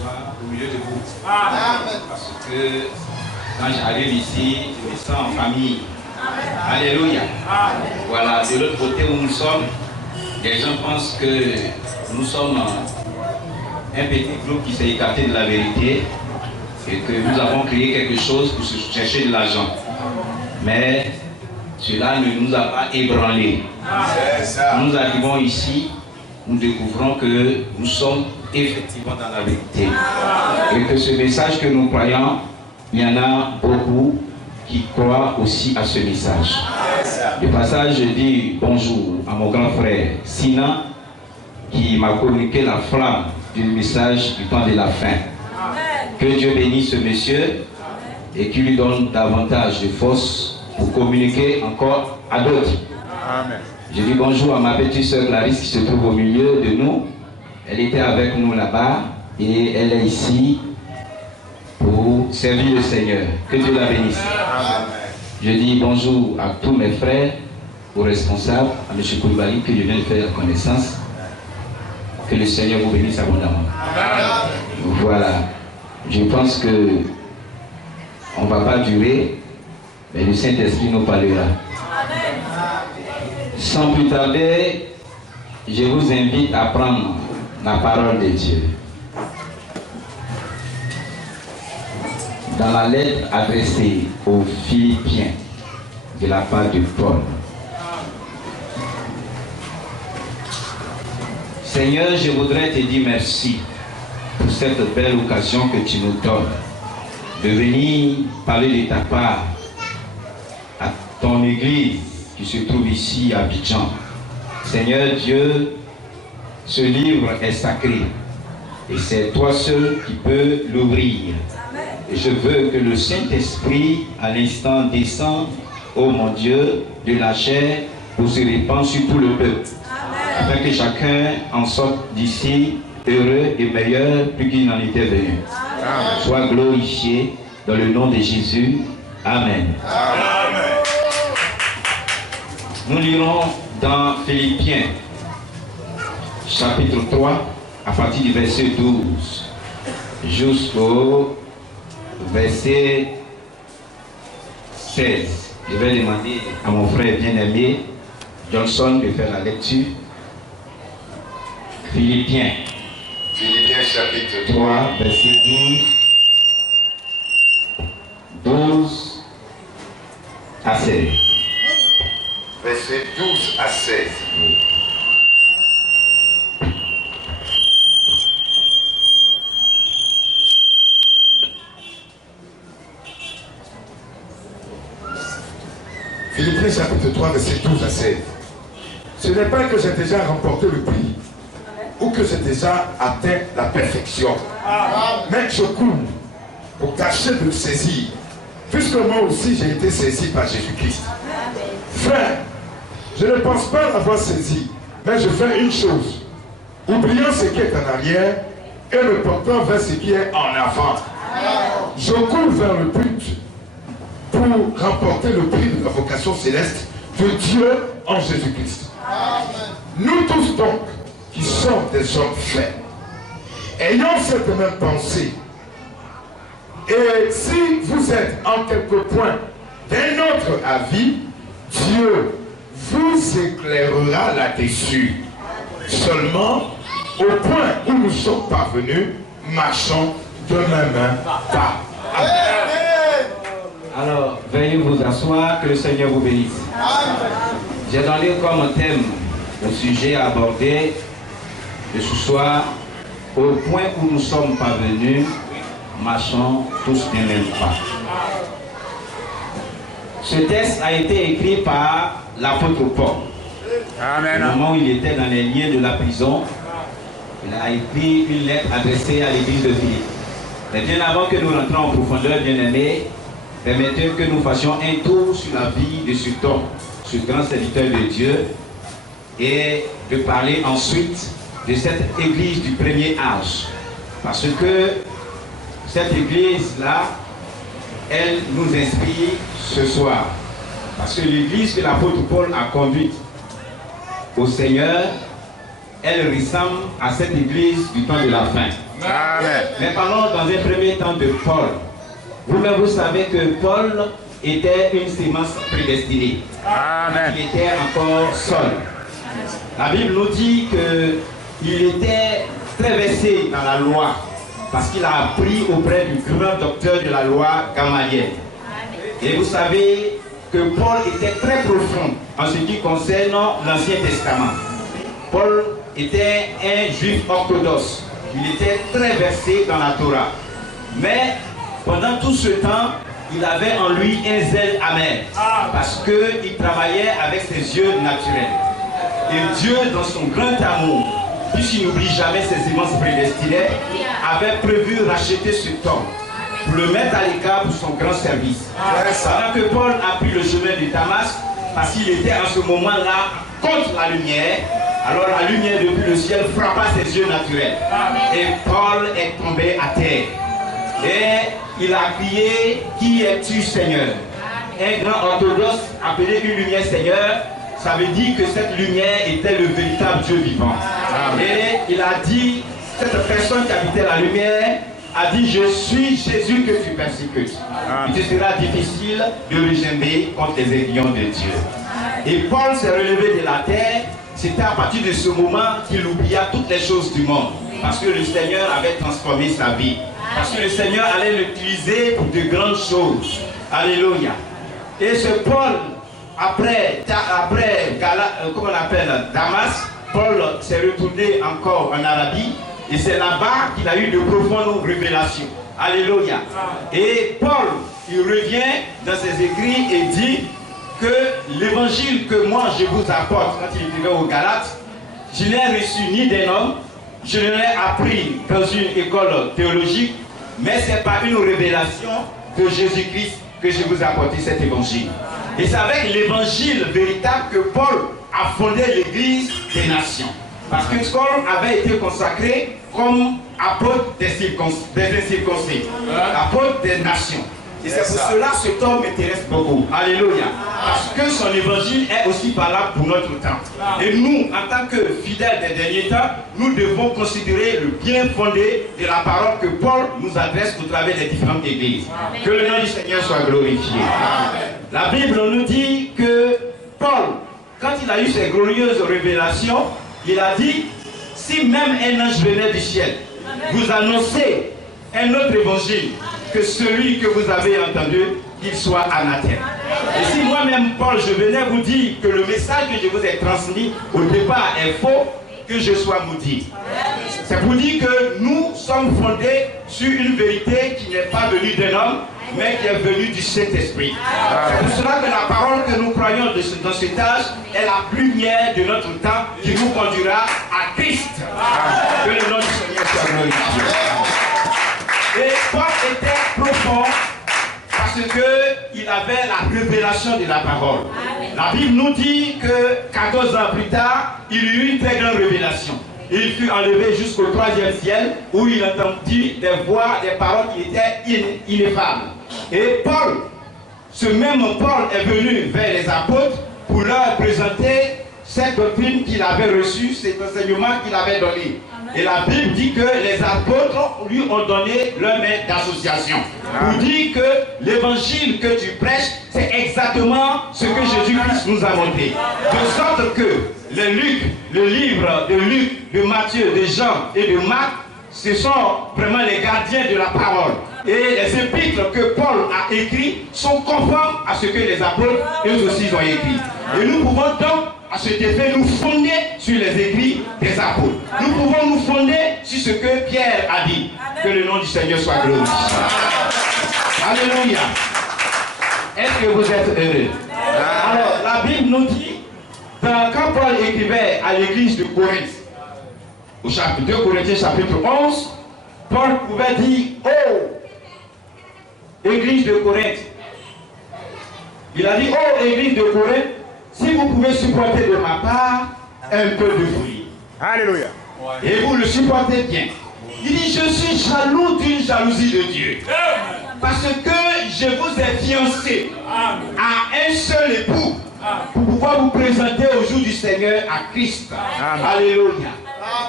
sois au milieu de vous. Parce que quand j'arrive ici, je me sens en famille. Alléluia. Voilà, de l'autre côté où nous sommes, les gens pensent que nous sommes un petit groupe qui s'est écarté de la vérité et que nous avons créé quelque chose pour chercher de l'argent. Mais cela ne nous a pas ébranlés. Nous arrivons ici, nous découvrons que nous sommes effectivement dans la vérité. Et que ce message que nous croyons, il y en a beaucoup qui croient aussi à ce message. De passage, je dis bonjour à mon grand frère Sina, qui m'a communiqué la flamme du message du temps de la fin. Que Dieu bénisse ce monsieur et qu'il lui donne davantage de force pour communiquer encore à d'autres. Je dis bonjour à ma petite soeur Clarisse qui se trouve au milieu de nous. Elle était avec nous là-bas et elle est ici pour servir le Seigneur. Que Dieu la bénisse. Je dis bonjour à tous mes frères, aux responsables, à M. Koulibaly que je viens de faire la connaissance. Que le Seigneur vous bénisse abondamment. Voilà. Je pense que on ne va pas durer, mais le Saint-Esprit nous parlera. Sans plus tarder, je vous invite à prendre la parole de Dieu. Dans la lettre adressée aux Philippiens de la part de Paul. Seigneur, je voudrais te dire merci pour cette belle occasion que tu nous donnes de venir parler de ta part à ton église qui se trouve ici à Abidjan. Seigneur Dieu, ce livre est sacré et c'est toi seul qui peux l'ouvrir. Et je veux que le Saint-Esprit à l'instant descende, ô mon Dieu, de la chair pour se répandre sur tout le peuple. Afin que chacun en sorte d'ici heureux et meilleur plus qu'il n'en était venu. Amen. Sois glorifié dans le nom de Jésus. Amen. Amen. Nous lirons dans Philippiens chapitre 3 à partir du verset 12 jusqu'au verset 16. Je vais demander à mon frère bien-aimé Johnson de faire la lecture. Philippiens chapitre 3, verset 12 à 16. Verset 12 à 16. Philippiens chapitre 3, verset 12 à 16. Ce n'est pas que j'ai déjà remporté le prix ou que j'ai déjà atteint la perfection. Mais je cours pour tâcher de le saisir, puisque moi aussi j'ai été saisi par Jésus-Christ. Frère, je ne pense pas l'avoir saisi, mais je fais une chose, oubliant ce qui est en arrière et me portant vers ce qui est en avant. Je cours vers le but pour remporter le prix de la vocation céleste de Dieu en Jésus-Christ. Nous tous donc, qui sommes des hommes faits, ayant cette même pensée, et si vous êtes en quelque point d'un autre avis, Dieu vous éclairera là-dessus. Seulement, au point où nous sommes parvenus, marchons de même pas. Amen. Alors, veuillez vous asseoir, que le Seigneur vous bénisse. J'ai donné comme thème au sujet à aborder de ce soir, au point où nous sommes parvenus, marchons tous d'un même pas. Ce texte a été écrit par l'apôtre Paul. Amen. Au moment où il était dans les liens de la prison, il a écrit une lettre adressée à l'église de Philippe. Mais bien avant que nous rentrions en profondeur, bien-aimés, permettez que nous fassions un tour sur la vie de cet homme, ce grand serviteur de Dieu, et de parler ensuite de cette église du premier âge. Parce que cette église-là, elle nous inspire ce soir. Parce que l'église que l'apôtre Paul a conduite au Seigneur, elle ressemble à cette église du temps de la fin. Amen. Mais parlons dans un premier temps de Paul. Vous-même, vous savez que Paul était une sémence prédestinée. Amen. Il était encore seul. La Bible nous dit qu'il était très versé dans la loi parce qu'il a appris auprès du grand docteur de la loi, Gamaliel. Et vous savez que Paul était très profond en ce qui concerne l'Ancien Testament. Paul était un juif orthodoxe. Il était très versé dans la Torah. Mais pendant tout ce temps, il avait en lui un zèle amer parce qu'il travaillait avec ses yeux naturels. Et Dieu, dans son grand amour, puisqu'il n'oublie jamais ses immenses prédestinés, avait prévu racheter cet homme pour le mettre à l'écart pour son grand service. Pendant que Paul a pris le chemin de Damas, parce qu'il était en ce moment-là contre la lumière, alors la lumière depuis le ciel frappa ses yeux naturels. Et Paul est tombé à terre. Et il a crié, qui es-tu, Seigneur? Un grand orthodoxe appelé une lumière Seigneur, ça veut dire que cette lumière était le véritable Dieu vivant. Et il a dit, cette personne qui habitait la lumière a dit, je suis Jésus que tu persécutes. Il te sera difficile de retomber contre les aiguillons de Dieu. Et Paul s'est relevé de la terre. C'était à partir de ce moment qu'il oublia toutes les choses du monde. Parce que le Seigneur avait transformé sa vie. Parce que le Seigneur allait l'utiliser pour de grandes choses. Alléluia. Et ce Paul, après comment on appelle, Damas, Paul s'est retourné encore en Arabie. Et c'est là-bas qu'il a eu de profondes révélations. Alléluia. Et Paul, il revient dans ses écrits et dit que l'évangile que moi je vous apporte quand il écrivait aux Galates, je ne l'ai reçu ni d'un homme, je ne l'ai appris dans une école théologique, mais c'est par une révélation de Jésus-Christ que je vous ai apporté cet évangile. Et c'est avec l'évangile véritable que Paul a fondé l'église des nations. Parce que Paul avait été consacré comme apôtre des incirconcis, apôtre des nations. Et c'est pour cela que cet homme m'intéresse beaucoup. Alléluia. Parce que son évangile est aussi valable pour notre temps. Et nous, en tant que fidèles des derniers temps, nous devons considérer le bien fondé de la parole que Paul nous adresse au travers des différentes églises. Que le nom du Seigneur soit glorifié. La Bible nous dit que Paul, quand il a eu ces glorieuses révélations, il a dit, si même un ange venait du ciel, vous annoncez un autre évangile que celui que vous avez entendu, qu'il soit anathème. Et si moi-même, Paul, je venais vous dire que le message que je vous ai transmis au départ est faux, que je sois maudit. C'est pour dire que nous sommes fondés sur une vérité qui n'est pas venue d'un homme, mais qui est venue du Saint-Esprit. C'est pour cela que la parole que nous croyons dans cet âge est la lumière de notre temps qui nous conduira à Christ. Que le nom du Seigneur soit glorifié. Et Paul était profond parce qu'il avait la révélation de la parole. La Bible nous dit que 14 ans plus tard, il eut une très grande révélation. Il fut enlevé jusqu'au 3e ciel où il entendit des voix, des paroles qui étaient ineffables. Et Paul, ce même Paul est venu vers les apôtres pour leur présenter cette doctrine qu'il avait reçue, cet enseignement qu'il avait donné. Et la Bible dit que les apôtres lui ont donné leur main d'association. Pour dire que l'évangile que tu prêches, c'est exactement ce que Jésus-Christ nous a montré. De sorte que le livre de Luc, de Matthieu, de Jean et de Marc, ce sont vraiment les gardiens de la parole. Et les épîtres que Paul a écrits sont conformes à ce que les apôtres eux aussi ont écrit. Et nous pouvons donc, à cet effet, nous fonder sur les écrits des apôtres. Nous pouvons nous fonder sur ce que Pierre a dit. Que le nom du Seigneur soit glorifié. Alléluia. Est-ce que vous êtes heureux? Alors, la Bible nous dit, quand Paul écrivait à l'église de Corinthe, au chapitre 2 Corinthiens chapitre 11, Paul pouvait dire, oh, église de Corinthe. Il a dit, oh, église de Corinthe, si vous pouvez supporter de ma part un peu de fruit. Alléluia. Et vous le supportez bien. Il dit, je suis jaloux d'une jalousie de Dieu. Parce que je vous ai fiancé à un seul époux pour pouvoir vous présenter au jour du Seigneur à Christ. Alléluia.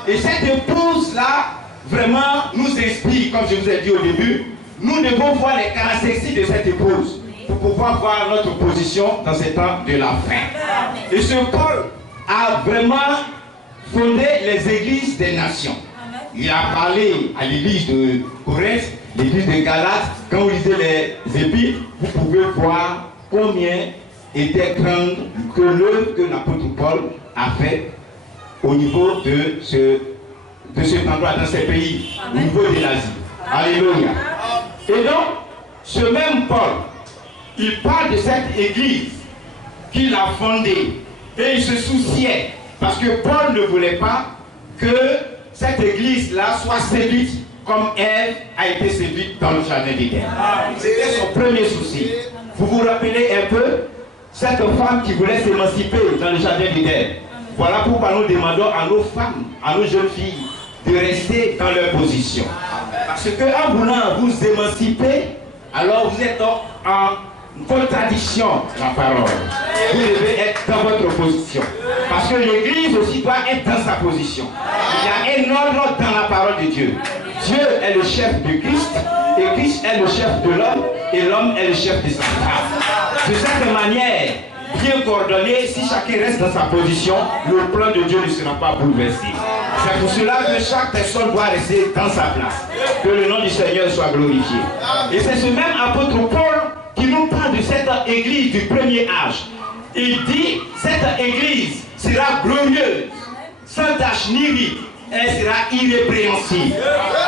Et cette épouse-là vraiment nous inspire, comme je vous ai dit au début. Nous devons voir les caractéristiques de cette épouse pour pouvoir voir notre position dans ces temps de la fin. Et ce Paul a vraiment fondé les églises des nations. Il a parlé à l'église de Corinthe, l'église de Galate. Quand vous lisez les épîtres, vous pouvez voir combien était grande que l'œuvre que l'apôtre Paul a fait au niveau de cet endroit, dans ces pays, au niveau de l'Asie. Alléluia. Et donc, ce même Paul, il parle de cette église qu'il a fondée. Et il se souciait, parce que Paul ne voulait pas que cette église-là soit séduite comme Ève a été séduite dans le jardin d'Éden. C'était son premier souci. Vous vous rappelez un peu cette femme qui voulait s'émanciper dans le jardin d'Éden. Voilà pourquoi nous demandons à nos femmes, à nos jeunes filles, de rester dans leur position. Parce qu'en voulant vous émanciper, alors vous êtes en contradiction de la parole. Vous devez être dans votre position. Parce que l'Église aussi doit être dans sa position. Il y a un ordre dans la parole de Dieu. Dieu est le chef de Christ, et Christ est le chef de l'homme, et l'homme est le chef de sa femme. De cette manière, bien coordonnée, si chacun reste dans sa position, le plan de Dieu ne sera pas bouleversé. C'est pour cela que chaque personne doit rester dans sa place. Que le nom du Seigneur soit glorifié. Et c'est ce même apôtre Paul qui nous parle de cette église du premier âge. Il dit, cette église sera glorieuse, sans tache ni ride, elle sera irrépréhensible.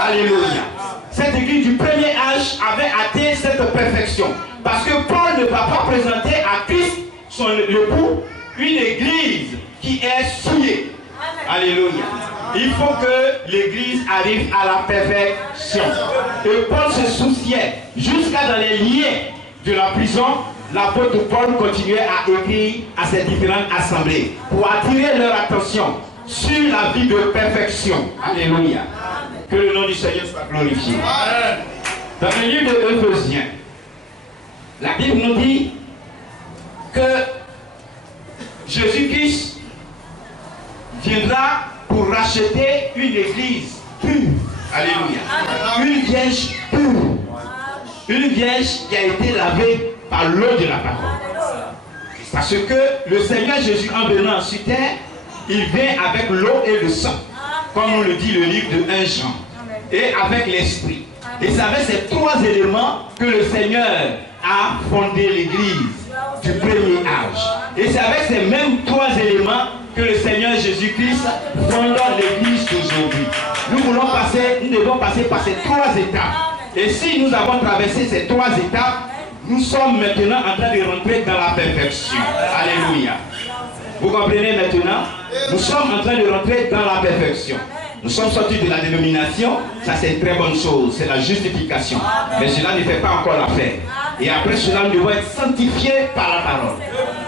Alléluia. Cette église du premier âge avait atteint cette perfection. Parce que Paul ne va pas présenter à Christ, son époux, une église qui est souillée. Alléluia. Il faut que l'église arrive à la perfection. Et Paul se souciait, jusqu'à dans les liens de la prison, l'apôtre Paul continuait à écrire à ces différentes assemblées pour attirer leur attention sur la vie de perfection. Alléluia. Que le nom du Seigneur soit glorifié. Dans le livre de Éphésiens, la Bible nous dit que Jésus-Christ viendra pour racheter une église pure. Alléluia. Une vierge pure. Une vierge qui a été lavée par l'eau de la parole. Parce que le Seigneur Jésus, en venant sur terre, il vient avec l'eau et le sang, comme on le dit le livre de 1 Jean, et avec l'esprit. Et c'est avec ces trois éléments que le Seigneur a fondé l'église du premier âge. Et c'est avec ces mêmes trois éléments que le Seigneur Jésus-Christ fonde l'église d'aujourd'hui. Nous devons passer par ces trois étapes. Et si nous avons traversé ces trois étapes, nous sommes maintenant en train de rentrer dans la perfection. Alléluia. Vous comprenez maintenant? Nous sommes en train de rentrer dans la perfection. Nous sommes sortis de la dénomination, ça c'est une très bonne chose, c'est la justification. Mais cela ne fait pas encore l'affaire. Et après cela, nous devons être sanctifiés par la parole.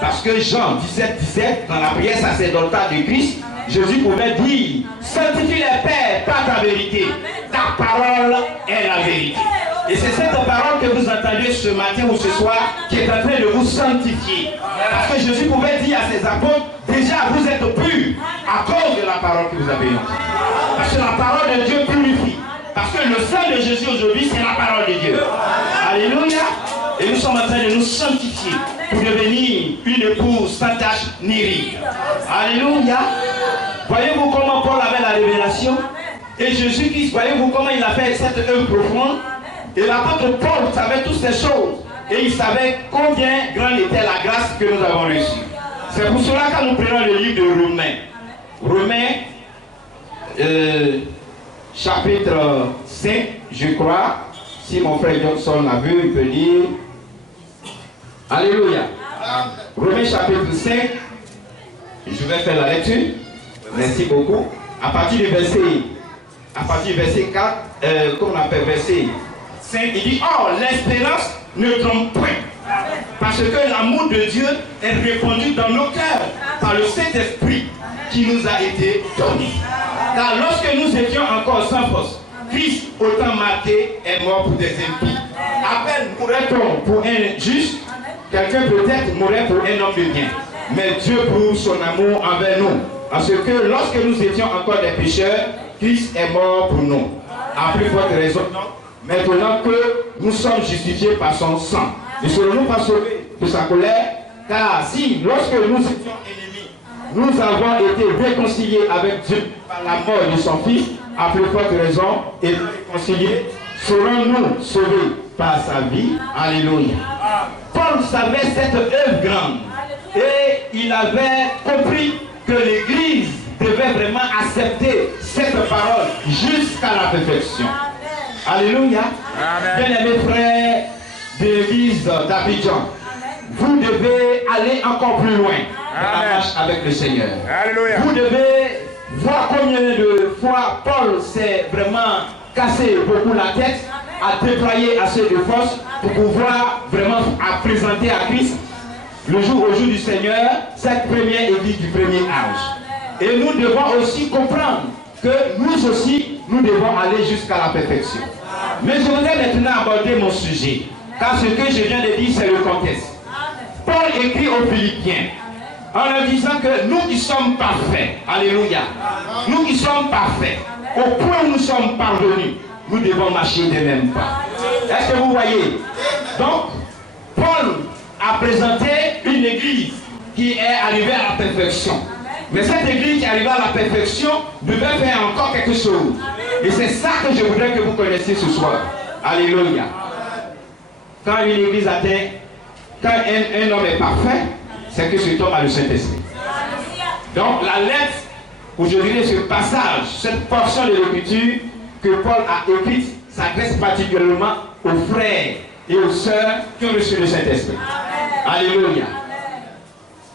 Parce que Jean 17, dans la prière sacerdotale de Christ, Jésus pouvait dire, sanctifie les pères par ta vérité. Ta parole est la vérité. Et c'est cette parole que vous entendez ce matin ou ce soir qui est en train de vous sanctifier. Parce que Jésus pouvait dire à ses apôtres, déjà vous êtes purs à cause de la parole que vous avez entendue. Parce que la parole de Dieu purifie. Parce que le sang de Jésus aujourd'hui, c'est la parole de Dieu. Alléluia. Et nous sommes en train de nous sanctifier pour devenir une épouse sans tache ni ride. Alléluia. Voyez-vous comment Paul avait la révélation? Et Jésus-Christ, voyez-vous comment il a fait cette œuvre profonde? Et l'apôtre Paul savait toutes ces choses. Et il savait combien grande était la grâce que nous avons reçue. C'est pour cela que nous prenons le livre de Romains. Romains, chapitre 5, je crois. Si mon frère Johnson l'a vu, il peut lire. Alléluia. Romains chapitre 5. Je vais faire la lecture. Merci beaucoup. À partir du verset 4, comme on appelle verset 5, il dit, oh, l'espérance ne trompe point. Parce que l'amour de Dieu est répandu dans nos cœurs par le Saint-Esprit qui nous a été donné. Car lorsque nous étions encore sans force, Christ, autant marqué, est mort pour des impies. À peine mourrait-on pour un juste, quelqu'un peut-être mourrait pour un homme de bien. Mais Dieu prouve son amour envers nous. Parce que lorsque nous étions encore des pécheurs, Christ est mort pour nous. À plus forte raison, maintenant que nous sommes justifiés par son sang, ne serons-nous pas sauvés de sa colère? Car si, lorsque nous étions ennemis, nous avons été réconciliés avec Dieu par la mort de son Fils, à plus forte raison, et réconciliés, serons-nous sauvés par sa vie? Alléluia. Paul savait cette œuvre grande et il avait compris que l'Église devait vraiment accepter cette parole jusqu'à la perfection. Alléluia. Bien-aimés frères de l'Église d'Abidjan, vous devez aller encore plus loin dans la marche avec le Seigneur. Alléluia. Vous devez voir combien de fois Paul s'est vraiment cassé beaucoup la tête, à déployer assez de force pour pouvoir vraiment présenter à Christ au jour du Seigneur cette première église du premier âge. Et nous devons aussi comprendre que nous aussi, nous devons aller jusqu'à la perfection. Mais je voudrais maintenant aborder mon sujet, car ce que je viens de dire, c'est le contexte. Paul écrit aux Philippiens en leur disant que nous qui sommes parfaits, alléluia, nous qui sommes parfaits, au point où nous sommes parvenus, nous devons marcher des mêmes pas. Est-ce que vous voyez? Donc, Paul a présenté une église qui est arrivée à la perfection. Mais cette église qui est arrivée à la perfection devait faire encore quelque chose. Et c'est ça que je voudrais que vous connaissiez ce soir. Alléluia. Quand une église atteint, quand un homme est parfait, c'est que cet homme a le Saint-Esprit. Donc la lettre, ou je dirais ce passage, cette portion de l'Écriture que Paul a écrite, s'adresse particulièrement aux frères et aux sœurs qui ont reçu le Saint-Esprit. Alléluia.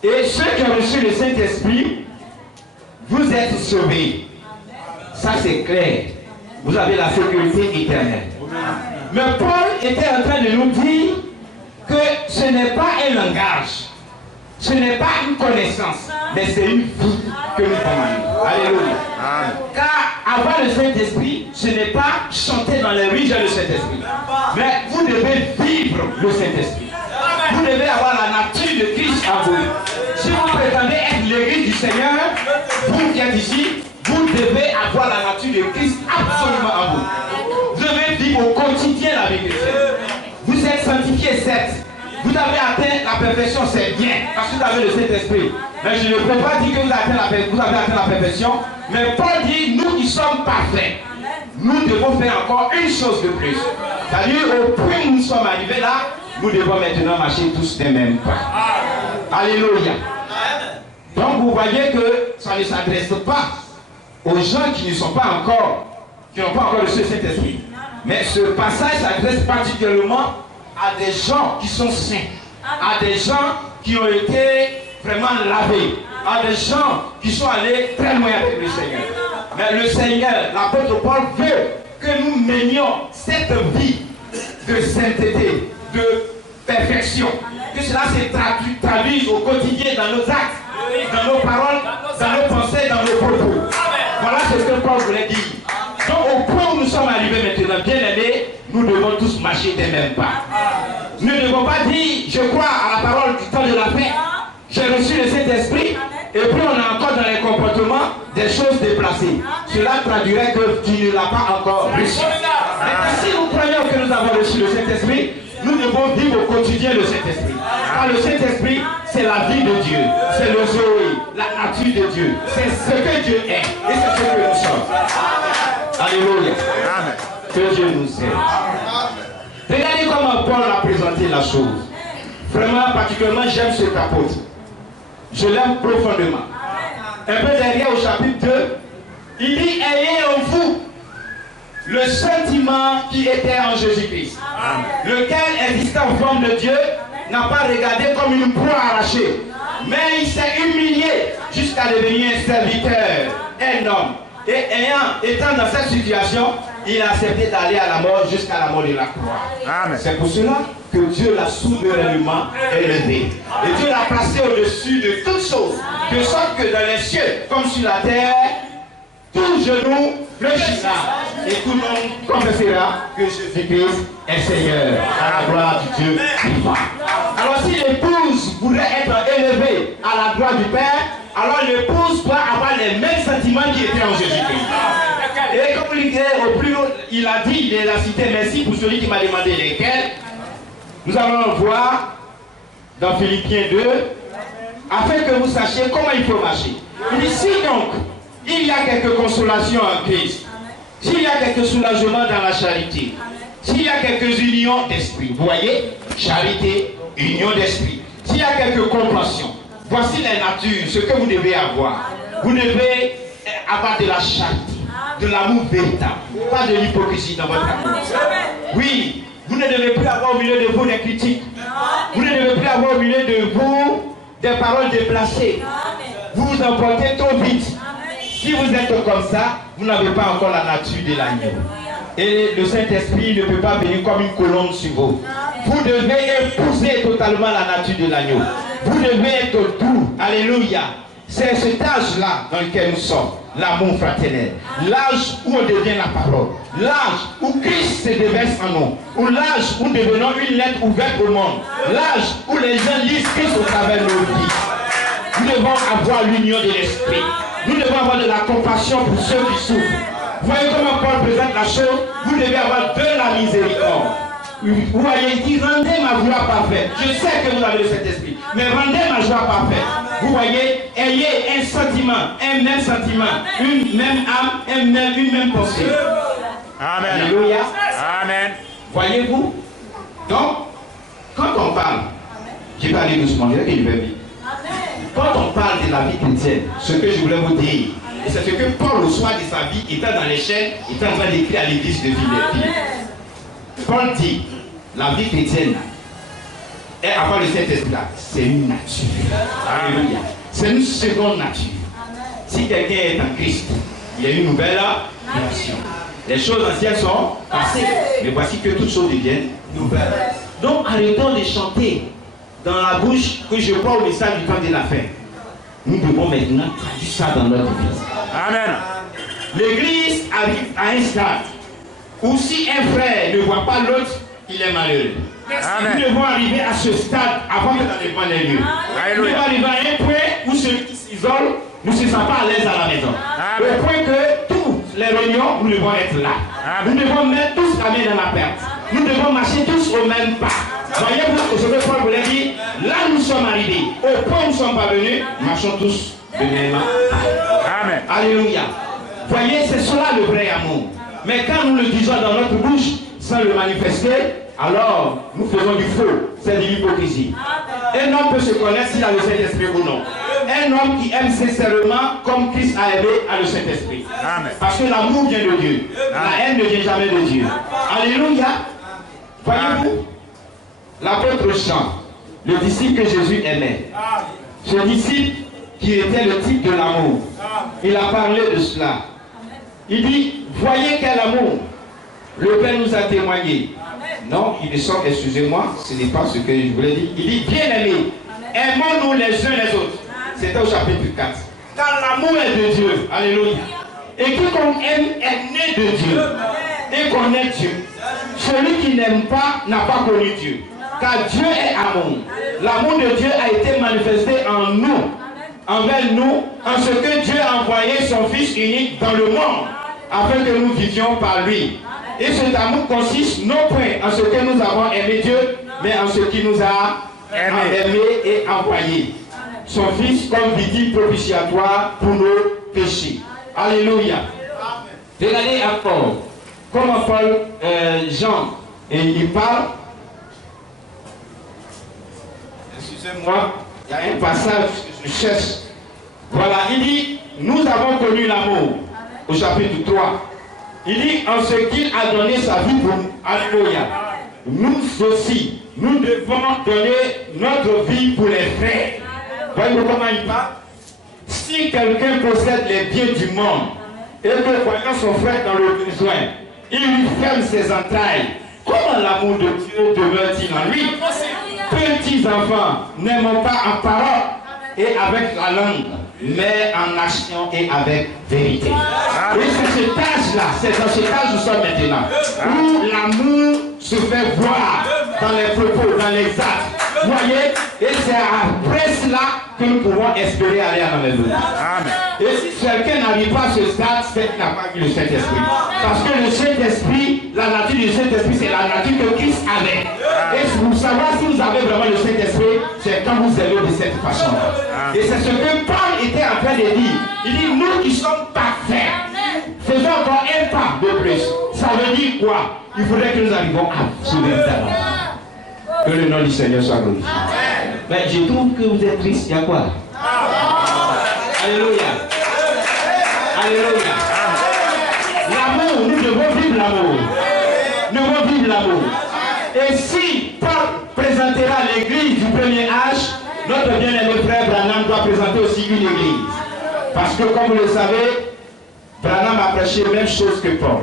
Et ceux qui ont reçu le Saint-Esprit, vous êtes sauvés. Ça c'est clair. Vous avez la sécurité éternelle. Mais Paul était en train de nous dire que ce n'est pas un langage, ce n'est pas une connaissance, mais c'est une vie que nous avons. Alléluia. Car avoir le Saint-Esprit, ce n'est pas chanter dans les rues, j'ai le Saint-Esprit. Mais vous devez vivre le Saint-Esprit. Vous devez avoir la nature de Christ en vous. Si vous prétendez être l'église du Seigneur, vous qui êtes ici, vous devez avoir la nature de Christ absolument en vous. Vous devez vivre au quotidien la vie chrétienne. Vous êtes sanctifiés, certes. Vous avez atteint la perfection, c'est bien, parce que vous avez le Saint-Esprit. Mais je ne peux pas dire que vous avez atteint la perfection. Mais Paul dit, nous qui sommes parfaits, nous devons faire encore une chose de plus. C'est-à-dire, au point où nous sommes arrivés là, nous devons maintenant marcher tous des mêmes pas. Alléluia. Donc vous voyez que ça ne s'adresse pas aux gens qui ne sont pas encore, qui n'ont pas encore reçu cet esprit. Mais ce passage s'adresse particulièrement à des gens qui sont saints, à des gens qui ont été vraiment lavés, à des gens qui sont allés très loin avec le Seigneur. Mais le Seigneur, l'apôtre Paul veut que nous menions cette vie de sainteté, de perfection, que cela se traduise au quotidien dans nos actes, dans nos paroles, dans nos pensées, dans nos propos. Voilà ce que Paul voulait dire. Donc au point où nous sommes arrivés maintenant, bien aimés, nous devons tous marcher des mêmes pas. Nous ne devons pas dire, je crois à la parole du temps de la paix, j'ai reçu le Saint-Esprit, et puis on a encore dans les comportements des choses déplacées. Cela traduirait que tu ne l'as pas encore reçu. Mais si nous croyons que nous avons reçu le Saint-Esprit, nous devons vivre au quotidien le Saint-Esprit. Car le Saint-Esprit, c'est la vie de Dieu, c'est le Zoé, la nature de Dieu. C'est ce que Dieu est, et c'est ce que nous sommes. Alléluia. Amen. Que Dieu nous aide. Regardez comment Paul a présenté la chose. Vraiment, particulièrement, j'aime cet apôtre. Je l'aime profondément. Un peu derrière au chapitre 2, il dit, ayez en vous le sentiment qui était en Jésus-Christ, lequel, existant en forme de Dieu, n'a pas regardé comme une proie arrachée, mais il s'est humilié jusqu'à devenir un serviteur, un homme. Et étant dans cette situation, il a accepté d'aller à la mort jusqu'à la mort de la croix. C'est pour cela que Dieu l'a souverainement élevé. Et Dieu l'a placé au-dessus de toutes choses, de sorte que dans les cieux comme sur la terre, tout genou fléchira et tout le monde confessera que Jésus-Christ est Seigneur, à la gloire du Dieu vivant. Alors si l'épouse voudrait être élevée à la gloire du Père, alors l'épouse doit avoir les mêmes sentiments qui étaient en Jésus-Christ. Et comme au plus haut, il a dit, il a cité merci pour celui qui m'a demandé lesquels. Nous allons voir dans Philippiens 2, afin que vous sachiez comment il faut marcher. Il dit, si donc, il y a quelques consolations en Christ, s'il y a quelques soulagements dans la charité, s'il y a quelques unions d'esprit, vous voyez, charité, union d'esprit, s'il y a quelques compassions, voici la nature, ce que vous devez avoir. Vous devez avoir de la charité, de l'amour véritable, pas de l'hypocrisie dans votre amour. Oui, vous ne devez plus avoir au milieu de vous des critiques. Vous ne devez plus avoir au milieu de vous des paroles déplacées. Vous vous emportez trop vite. Si vous êtes comme ça, vous n'avez pas encore la nature de l'agneau. Et le Saint-Esprit ne peut pas venir comme une colombe sur vous. Vous devez épouser totalement la nature de l'agneau. Vous devez être doux. Alléluia. C'est cet âge-là dans lequel nous sommes. L'amour fraternel. L'âge où on devient la parole. L'âge où Christ se déverse en nous. Ou l'âge où nous devenons une lettre ouverte au monde. L'âge où les gens lisent Christ au travers de nos vies. Nous devons avoir l'union de l'esprit. Nous devons avoir de la compassion pour ceux qui souffrent. Vous voyez comment Paul présente la chose? Vous devez avoir de la miséricorde. Vous voyez, il dit, rendez ma joie parfaite. Je sais que vous avez le Saint-Esprit, mais rendez ma joie parfaite. Vous voyez, ayez un sentiment, un même sentiment, une même âme, une même pensée. Amen. Alléluia. Amen. Voyez-vous? Donc, quand on parle, j'ai parlé doucement, je vais vite. Quand on parle de la vie chrétienne, ce que je voulais vous dire, c'est ce que Paul, au soir de sa vie, étant dans les chaînes, était en train d'écrire à l'église de Philadelphie. Paul dit, la vie chrétienne, et avant le Saint-Esprit, c'est une nature. Alléluia. C'est une seconde nature. Si quelqu'un est en Christ, il y a une nouvelle création. Les choses anciennes sont passées, mais voici que toutes choses deviennent nouvelles. Donc, arrêtons de chanter dans la bouche que je crois au message du temps de la fin. Nous devons maintenant traduire ça dans notre vie. Amen. L'église arrive à un stade où si un frère ne voit pas l'autre, il est malheureux. Amen. Nous devons arriver à ce stade avant que ça ne prenne les lieux. Nous devons arriver à un point où celui qui s'isole ne se sent pas à l'aise à la maison. Amen. Au point que toutes les réunions, nous devons être là. Amen. Nous devons mettre tous la main dans la perte. Nous devons marcher tous au même pas. Voyez-vous ce que Paul voulait dire? Là nous sommes arrivés. Au point où nous sommes parvenus, marchons tous de même pas. Amen. Alléluia. Voyez, c'est cela le vrai amour. Mais quand nous le disons dans notre bouche, sans le manifester, alors nous faisons du faux. C'est de l'hypocrisie. Un homme peut se connaître s'il a le Saint-Esprit ou non. Un homme qui aime sincèrement comme Christ a aimé a le Saint-Esprit. Parce que l'amour vient de Dieu. La haine ne vient jamais de Dieu. Alléluia. Voyez-vous, l'apôtre Jean, le disciple que Jésus aimait, ce disciple qui était le type de l'amour, il a parlé de cela. Il dit, voyez quel amour le Père nous a témoigné. Non, il est sort, excusez-moi, ce n'est pas ce que je voulais dire. Il dit, bien aimés, aimons-nous les uns les autres. C'était au chapitre 4. Car l'amour est de Dieu. Alléluia. Et quiconque aime est né de Dieu et connaît Dieu. Celui qui n'aime pas n'a pas connu Dieu. Car Dieu est amour. L'amour de Dieu a été manifesté en nous, envers nous, en ce que Dieu a envoyé son Fils unique dans le monde, afin que nous vivions par lui. Et cet amour consiste non point en ce que nous avons aimé Dieu, mais en ce qui nous a aimé et envoyé. Son Fils comme victime propitiatoire pour nos péchés. Alléluia. Regardez encore comment Paul, Jean, et il parle. Excusez-moi, il y a un passage que je cherche. Voilà, il dit, nous avons connu l'amour, au chapitre 3. Il dit, en ce qu'il a donné sa vie pour nous. Alléluia. Nous aussi, nous devons donner notre vie pour les frères. Voyez-vous comment il parle? Si quelqu'un possède les biens du monde, et que voyant son frère dans le besoin, il lui ferme ses entrailles, comment l'amour de Dieu demeure-t-il en lui? Petits enfants, n'aimons pas en parole et avec la langue, mais en action et avec vérité. Et c'est cet âge-là, c'est dans cet âge où nous sommes maintenant, où l'amour se fait voir dans les propos, dans les actes. Vous voyez? Et c'est après cela que nous pouvons espérer aller à la maison. Amen. Et si quelqu'un n'arrive pas à ce stade, c'est qu'il n'a pas vu le Saint-Esprit. Parce que le Saint-Esprit, la nature du Saint-Esprit, c'est la nature que Christ avait. Et pour savoir si vous avez vraiment le Saint-Esprit, c'est quand vous allez de cette façon-là. Et c'est ce que Paul était en train de dire. Il dit, nous qui sommes parfaits, faisons encore un pas de plus. Ça veut dire quoi? Il faudrait que nous arrivions à sauver le talent. Que le nom du Seigneur soit glorifié. Mais je trouve que vous êtes triste. Il y a quoi? Alléluia. Alléluia. L'amour, nous devons vivre l'amour. Nous devons vivre l'amour. Et si Paul présentera l'église du premier âge, notre bien-aimé frère Branham doit présenter aussi une église. Parce que comme vous le savez, Branham a prêché la même chose que Paul.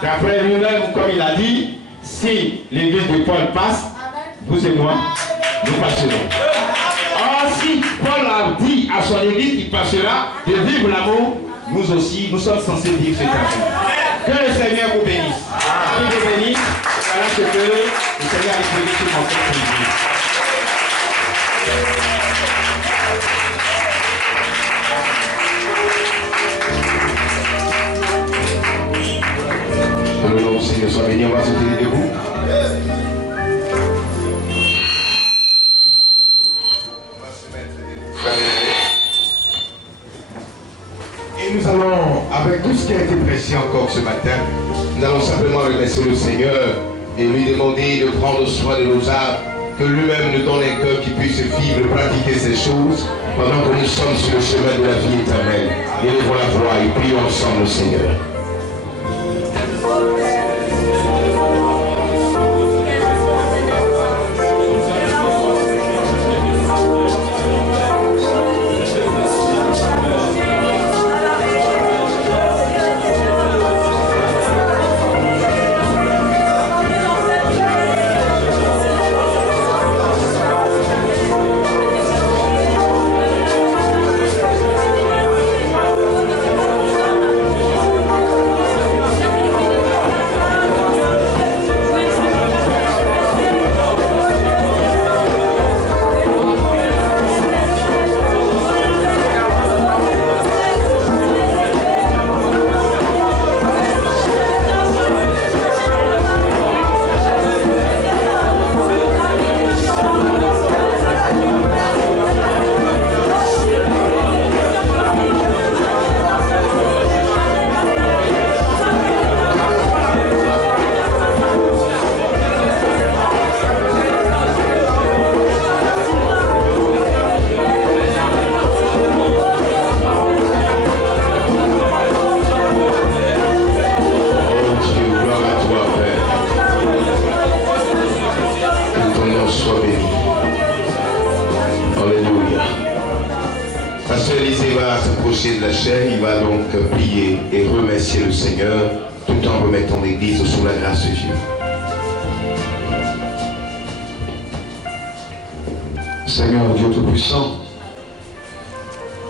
D'après lui-même, comme il a dit, si l'église de Paul passe, vous et moi, nous passerons. Or, si Paul a dit à son église qu'il passera de vivre l'amour, nous aussi, nous sommes censés vivre cet amour. Que le Seigneur vous bénisse. Qu'il vous bénisse. Voilà ce que le Seigneur a écrit sur mon cœur. Que le nom du Seigneur soit béni. On va se tenir debout. Et nous allons, avec tout ce qui a été prêché encore ce matin, nous allons simplement remercier le Seigneur et lui demander de prendre soin de nos âmes, que lui-même nous donne un cœur qui puisse vivre, pratiquer ces choses pendant que nous sommes sur le chemin de la vie éternelle. Élevons la voix et prions ensemble le Seigneur. De la chair, il va donc prier et remercier le Seigneur tout en remettant l'Église sous la grâce de Dieu. Seigneur Dieu Tout-Puissant,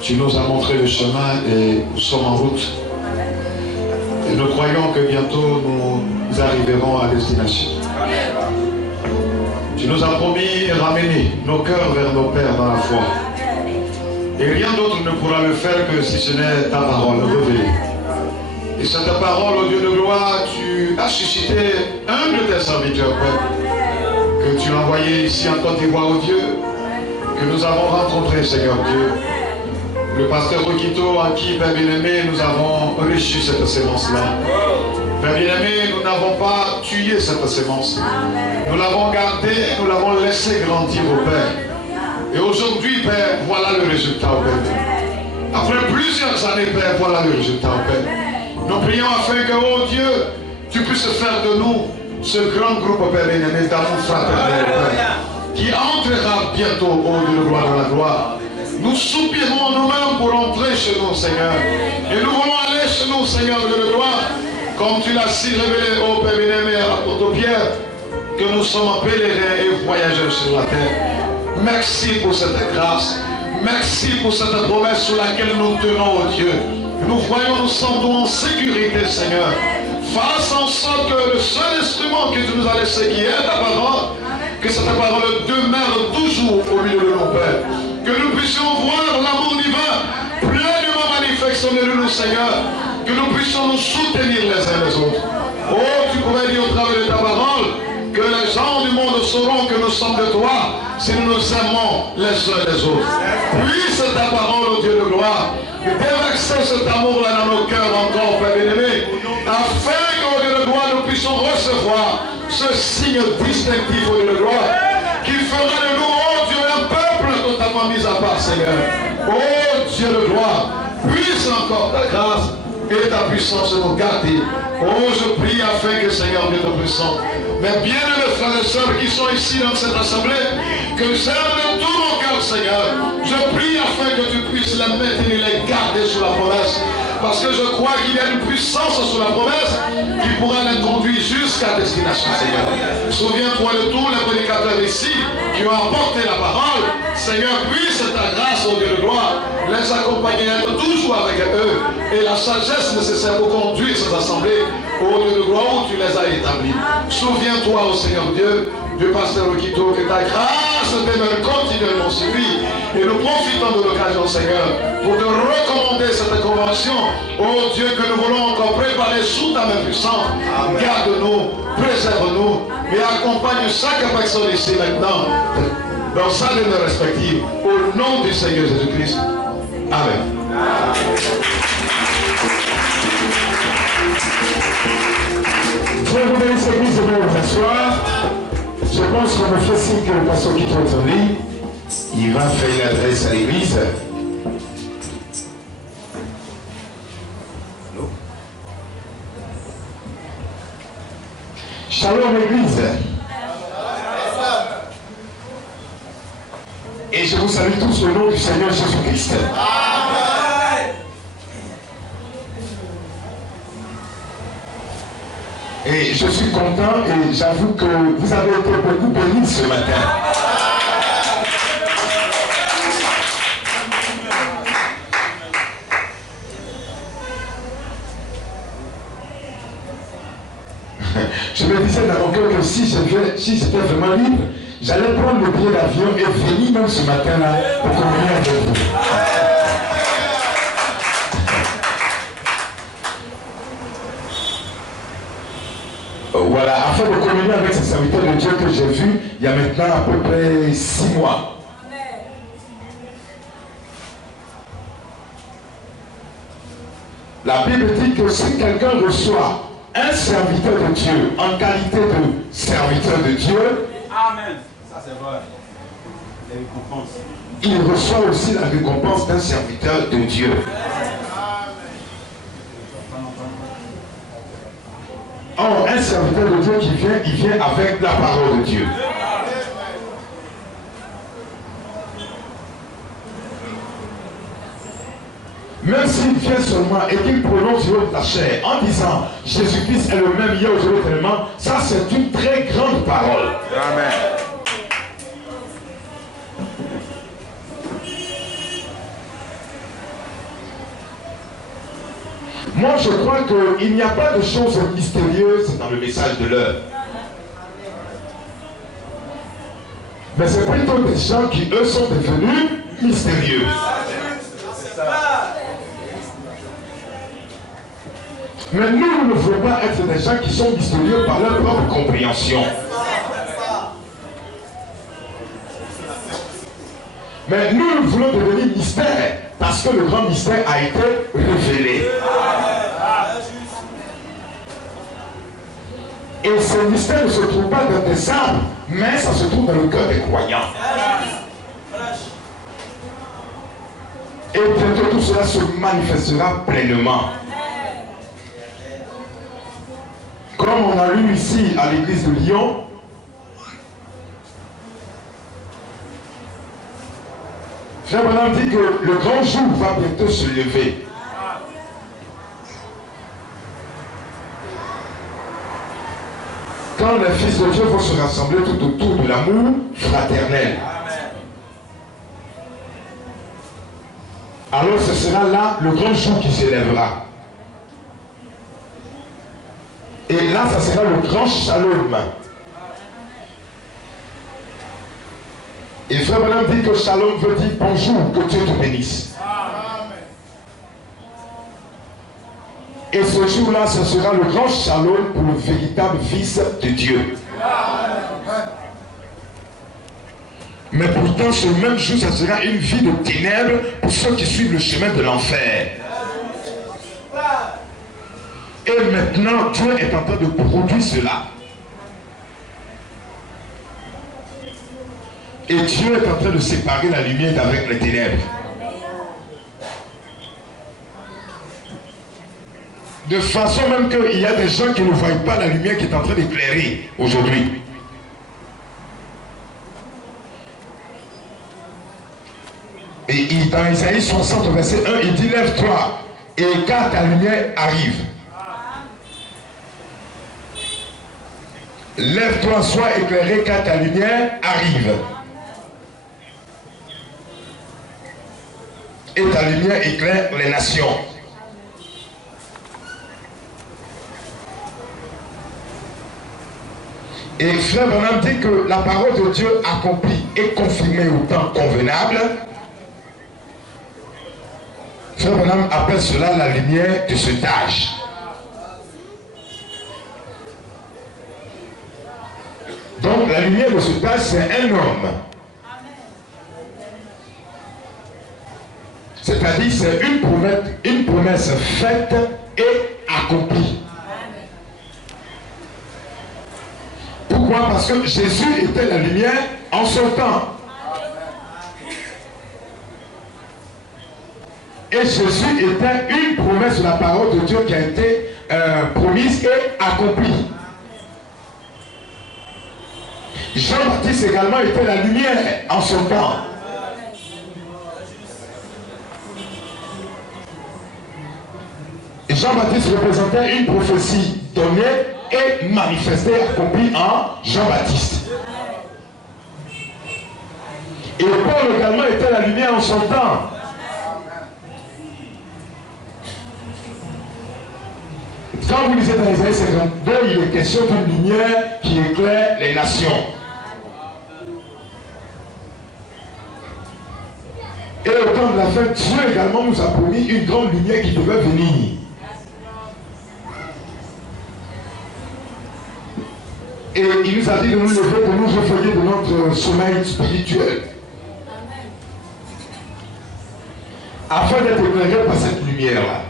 tu nous as montré le chemin et nous sommes en route. Et nous croyons que bientôt nous arriverons à destination. Tu nous as promis de ramener nos cœurs vers nos pères dans la foi. Et rien d'autre ne pourra le faire que si ce n'est ta parole révélée. Et cette parole, au Dieu de gloire, tu as suscité un de tes serviteurs, Père, que tu as envoyé ici en Côte d'Ivoire, au Dieu, que nous avons rencontré, Seigneur Dieu. Le pasteur Rokito, en qui, Père bien-aimé, nous avons reçu cette sémence-là. Père bien-aimé, nous n'avons pas tué cette sémence. Nous l'avons gardée, nous l'avons laissée grandir au Père. Et aujourd'hui, Père, voilà le résultat, Père. Après plusieurs années, Père, voilà le résultat, Père. Nous prions afin que, oh Dieu, tu puisses faire de nous ce grand groupe, Père bien-aimé, d'amour fraternel, Père, qui entrera bientôt au Dieu de gloire dans la gloire. Nous soupirons nous-mêmes pour entrer chez nous, Seigneur. Et nous voulons aller chez nous, Seigneur, Dieu de gloire, comme tu l'as si révélé, oh Père bien-aimé, à l'apôtre Pierre, que nous sommes pèlerins et voyageurs sur la terre. Merci pour cette grâce. Merci pour cette promesse sur laquelle nous tenons, oh Dieu. Nous voyons, nous sentons en sécurité, Seigneur. Fasse en sorte que le seul instrument que tu nous as laissé, qui est ta parole, que cette parole demeure toujours au milieu de nos pères. Que nous puissions voir l'amour divin pleinement Christ au milieu de nous, Seigneur, que nous puissions nous soutenir les uns les autres. Oh, tu pourrais dire au travers de ta parole que les gens du monde sauront que nous sommes de toi si nous nous aimons les uns les autres. Puisse ta parole, ô Dieu de gloire, déverser cet amour-là dans nos cœurs encore, Père bien-aimé, afin qu'au Dieu de gloire, nous puissions recevoir ce signe distinctif, ô Dieu de gloire, qui fera de nous, oh Dieu, un peuple totalement mis à part, Seigneur. Oh Dieu de gloire, puisse encore ta grâce et ta puissance nous garder. Oh, je prie afin que, Seigneur, Dieu Tout-Puissant, mes bien-aimés frères et sœurs qui sont ici dans cette assemblée, que j'aime de tout mon cœur, Seigneur, je prie afin que tu puisses les maintenir, les garder sur la promesse. Parce que je crois qu'il y a une puissance sur la promesse qui pourra les conduire jusqu'à destination, Seigneur. Souviens-toi de tous les prédicateurs ici qui ont apporté la parole. Seigneur, puisse ta grâce, au Dieu de gloire, les accompagner, être toujours avec eux, et la sagesse nécessaire pour conduire ces assemblées, au Dieu de gloire, où tu les as établis. Souviens-toi, ô Seigneur Dieu, du pasteur Okito, que ta grâce demeure continuellement sur lui. Et nous profitons de l'occasion, Seigneur, pour te recommander cette convention. Oh Dieu, que nous voulons encore préparer sous ta main puissante. Garde-nous, préserve-nous, et accompagne chaque personne ici maintenant dans sa demeure respective. Au nom du Seigneur Jésus-Christ. Amen. Je vais vous donner cette église de vous asseoir. Je pense qu'on me fait signe que le pasteur qui est entendu, il va faire une adresse à l'église. Shalom l'église. Et je vous salue tous au nom du Seigneur Jésus-Christ. Et je suis content et j'avoue que vous avez été beaucoup bénis ce matin. Je me disais dans mon cœur que si j'étais vraiment libre, j'allais prendre le billet d'avion et venir même ce matin-là pour communier avec vous. Voilà, afin de communier avec ces serviteurs de Dieu que j'ai vus il y a maintenant à peu près 6 mois. La Bible dit que si quelqu'un reçoit un serviteur de Dieu en qualité de serviteur de Dieu, Amen. Ça c'est vrai. Les récompenses. Il reçoit aussi la récompense d'un serviteur de Dieu. Or, un serviteur de Dieu qui vient, il vient avec la parole de Dieu. Même s'il vient seulement et qu'il prononce la chair en disant Jésus-Christ est le même hier, aujourd'hui, éternellement, ça c'est une très grande parole. Amen. Moi, je crois qu'il n'y a pas de choses mystérieuses dans le message de l'heure. Mais c'est plutôt des gens qui, eux, sont devenus mystérieux. Mais nous ne voulons pas être des gens qui sont mystérieux par leur propre compréhension. Mais nous voulons devenir mystère parce que le grand mystère a été révélé. Et ce mystère ne se trouve pas dans des arbres, mais ça se trouve dans le cœur des croyants. Et bientôt tout cela se manifestera pleinement. Comme on a lu ici à l'église de Lyon, Frère Branham dit que le grand jour va bientôt se lever. Quand les fils de Dieu vont se rassembler tout autour de l'amour fraternel. Alors ce sera là le grand jour qui s'élèvera. Et là, ça sera le grand shalom. Et Frère Branham dit que shalom veut dire bonjour, que Dieu te bénisse. Et ce jour-là, ce sera le grand shalom pour le véritable Fils de Dieu. Mais pourtant, ce même jour, ça sera une vie de ténèbres pour ceux qui suivent le chemin de l'enfer. Et maintenant, Dieu est en train de produire cela. Et Dieu est en train de séparer la lumière d'avec les ténèbres. De façon même qu'il y a des gens qui ne voient pas la lumière qui est en train d'éclairer aujourd'hui. Et dans Isaïe 60, verset 1, il dit: lève-toi et car ta lumière arrive. Lève-toi, sois éclairé car ta lumière arrive. Et ta lumière éclaire les nations. Et Frère Branham dit que la parole de Dieu accomplie et confirmée au temps convenable. Frère Branham appelle cela la lumière de cet âge. Donc la lumière de cet âge, c'est un homme. C'est-à-dire c'est une promesse faite et accomplie. Pourquoi? Parce que Jésus était la lumière en son temps. Et Jésus était une promesse de la parole de Dieu qui a été promise et accomplie. Jean-Baptiste également était la lumière en son temps. Jean-Baptiste représentait une prophétie donnée et manifestée, accomplie en Jean-Baptiste. Et Paul également était la lumière en son temps. Quand vous lisez dans Isaïe 52, il est question d'une lumière qui éclaire les nations. Et au temps de la fin, Dieu également nous a promis une grande lumière qui devait venir. Et il nous a dit de nous lever, de nous réveiller de notre sommeil spirituel. Afin d'être éclairés par cette lumière-là.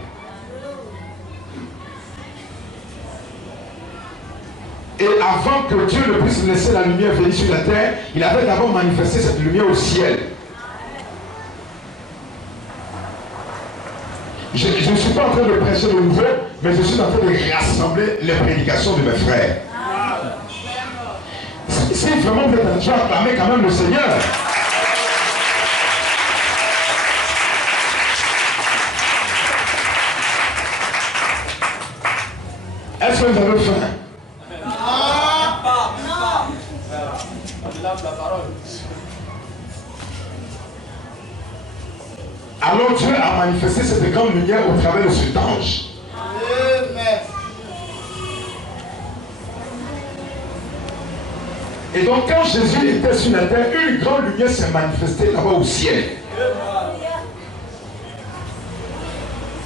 Et avant que Dieu ne puisse laisser la lumière venir sur la terre, il avait d'abord manifesté cette lumière au ciel. Je ne suis pas en train de prêcher de nouveau, mais je suis en train de rassembler les prédications de mes frères. Si vraiment vous êtes en train d'acclamer quand même le Seigneur. Est-ce que vous avez faim? Alors Dieu a manifesté cette grande lumière au travers de cet ange. Et donc quand Jésus était sur la terre, une grande lumière s'est manifestée là-bas au ciel.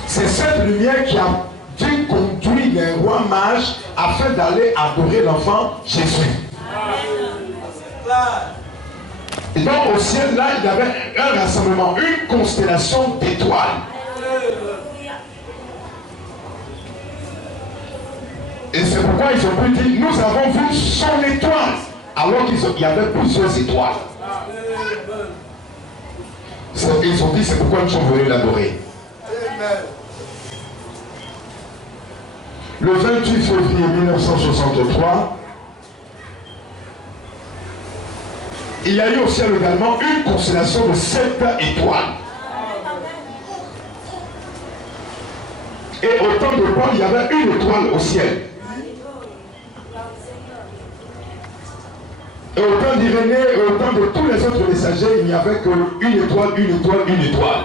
C'est cette lumière qui a dû conduire les rois mages afin d'aller adorer l'enfant Jésus. Et donc au ciel là, il y avait un rassemblement, une constellation d'étoiles. Et c'est pourquoi ils ont pu dire, nous avons vu son étoile, alors qu'il y avait plusieurs étoiles. Ils ont dit, c'est pourquoi nous sommes venus l'adorer. Le 28 février 1963, il y a eu au ciel également une constellation de 7 étoiles. Et au temps de Paul, il y avait une étoile au ciel. Et au temps d'Irénée et au temps de tous les autres messagers, il n'y avait qu'une étoile, une étoile, une étoile.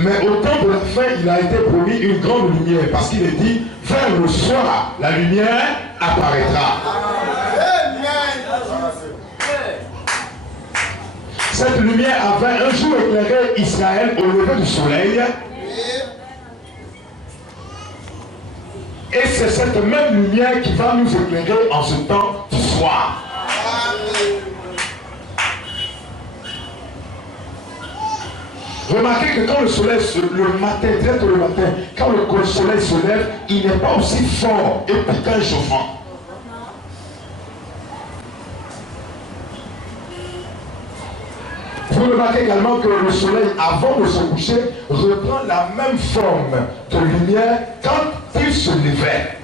Mais au temps de la fin, il a été promis une grande lumière, parce qu'il est dit, vers le soir, la lumière apparaîtra. Cette lumière avait un jour éclairé Israël au lever du soleil. Et c'est cette même lumière qui va nous éclairer en ce temps du soir. Remarquez que quand le soleil le matin, très tôt le matin, quand le soleil se lève, il n'est pas aussi fort et piquant et chauffant. Vous remarquez également que le soleil, avant de se coucher, reprend la même forme de lumière quand il se levait.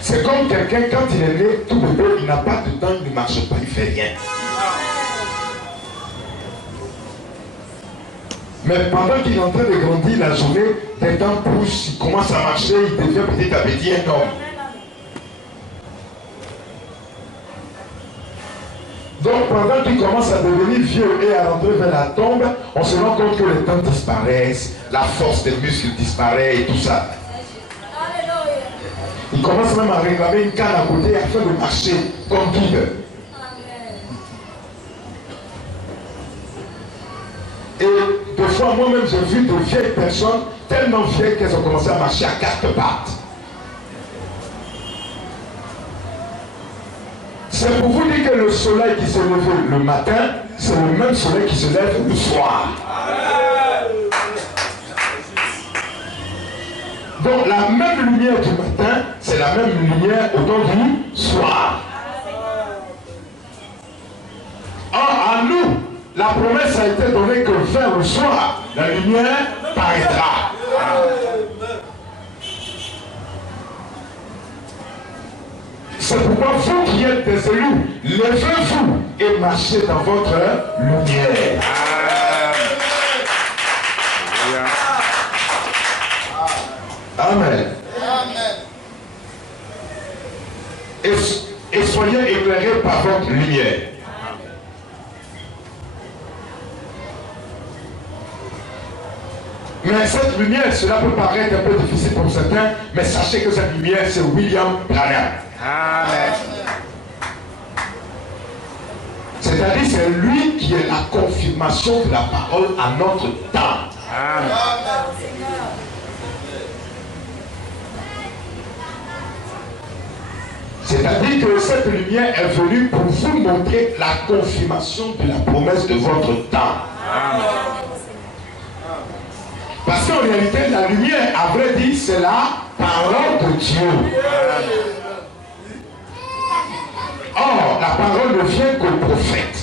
C'est comme quelqu'un, quand il est né, tout bébé, il n'a pas de dents, il ne marche pas, il ne fait rien. Mais pendant qu'il est en train de grandir, la journée, les dents poussent, il commence à marcher, il devient petit à petit un homme. Donc pendant qu'il commence à devenir vieux et à rentrer vers la tombe, on se rend compte que les dents disparaissent, la force des muscles disparaît et tout ça. Il commence même à réclamer une canne à côté afin de marcher comme guide. Et des fois, moi-même, j'ai vu de vieilles personnes tellement vieilles qu'elles ont commencé à marcher à quatre pattes. C'est pour vous dire que le soleil qui se lève le matin, c'est le même soleil qui se lève le soir. Donc la même lumière du matin, c'est la même lumière au temps du soir. Or, à nous, la promesse a été donnée que vers le soir, la lumière paraîtra. C'est pourquoi vous qui êtes des élus, levez-vous et marchez dans votre lumière. Amen. Et soyez éclairés par votre lumière. Mais cette lumière, cela peut paraître un peu difficile pour certains, mais sachez que cette lumière, c'est William Branham. Amen. C'est-à-dire, c'est lui qui est la confirmation de la parole à notre temps. Amen. C'est-à-dire que cette lumière est venue pour vous montrer la confirmation de la promesse de votre temps. Amen. Parce qu'en réalité, la lumière, à vrai dire, c'est la parole de Dieu. Or, la parole ne vient qu'au prophète.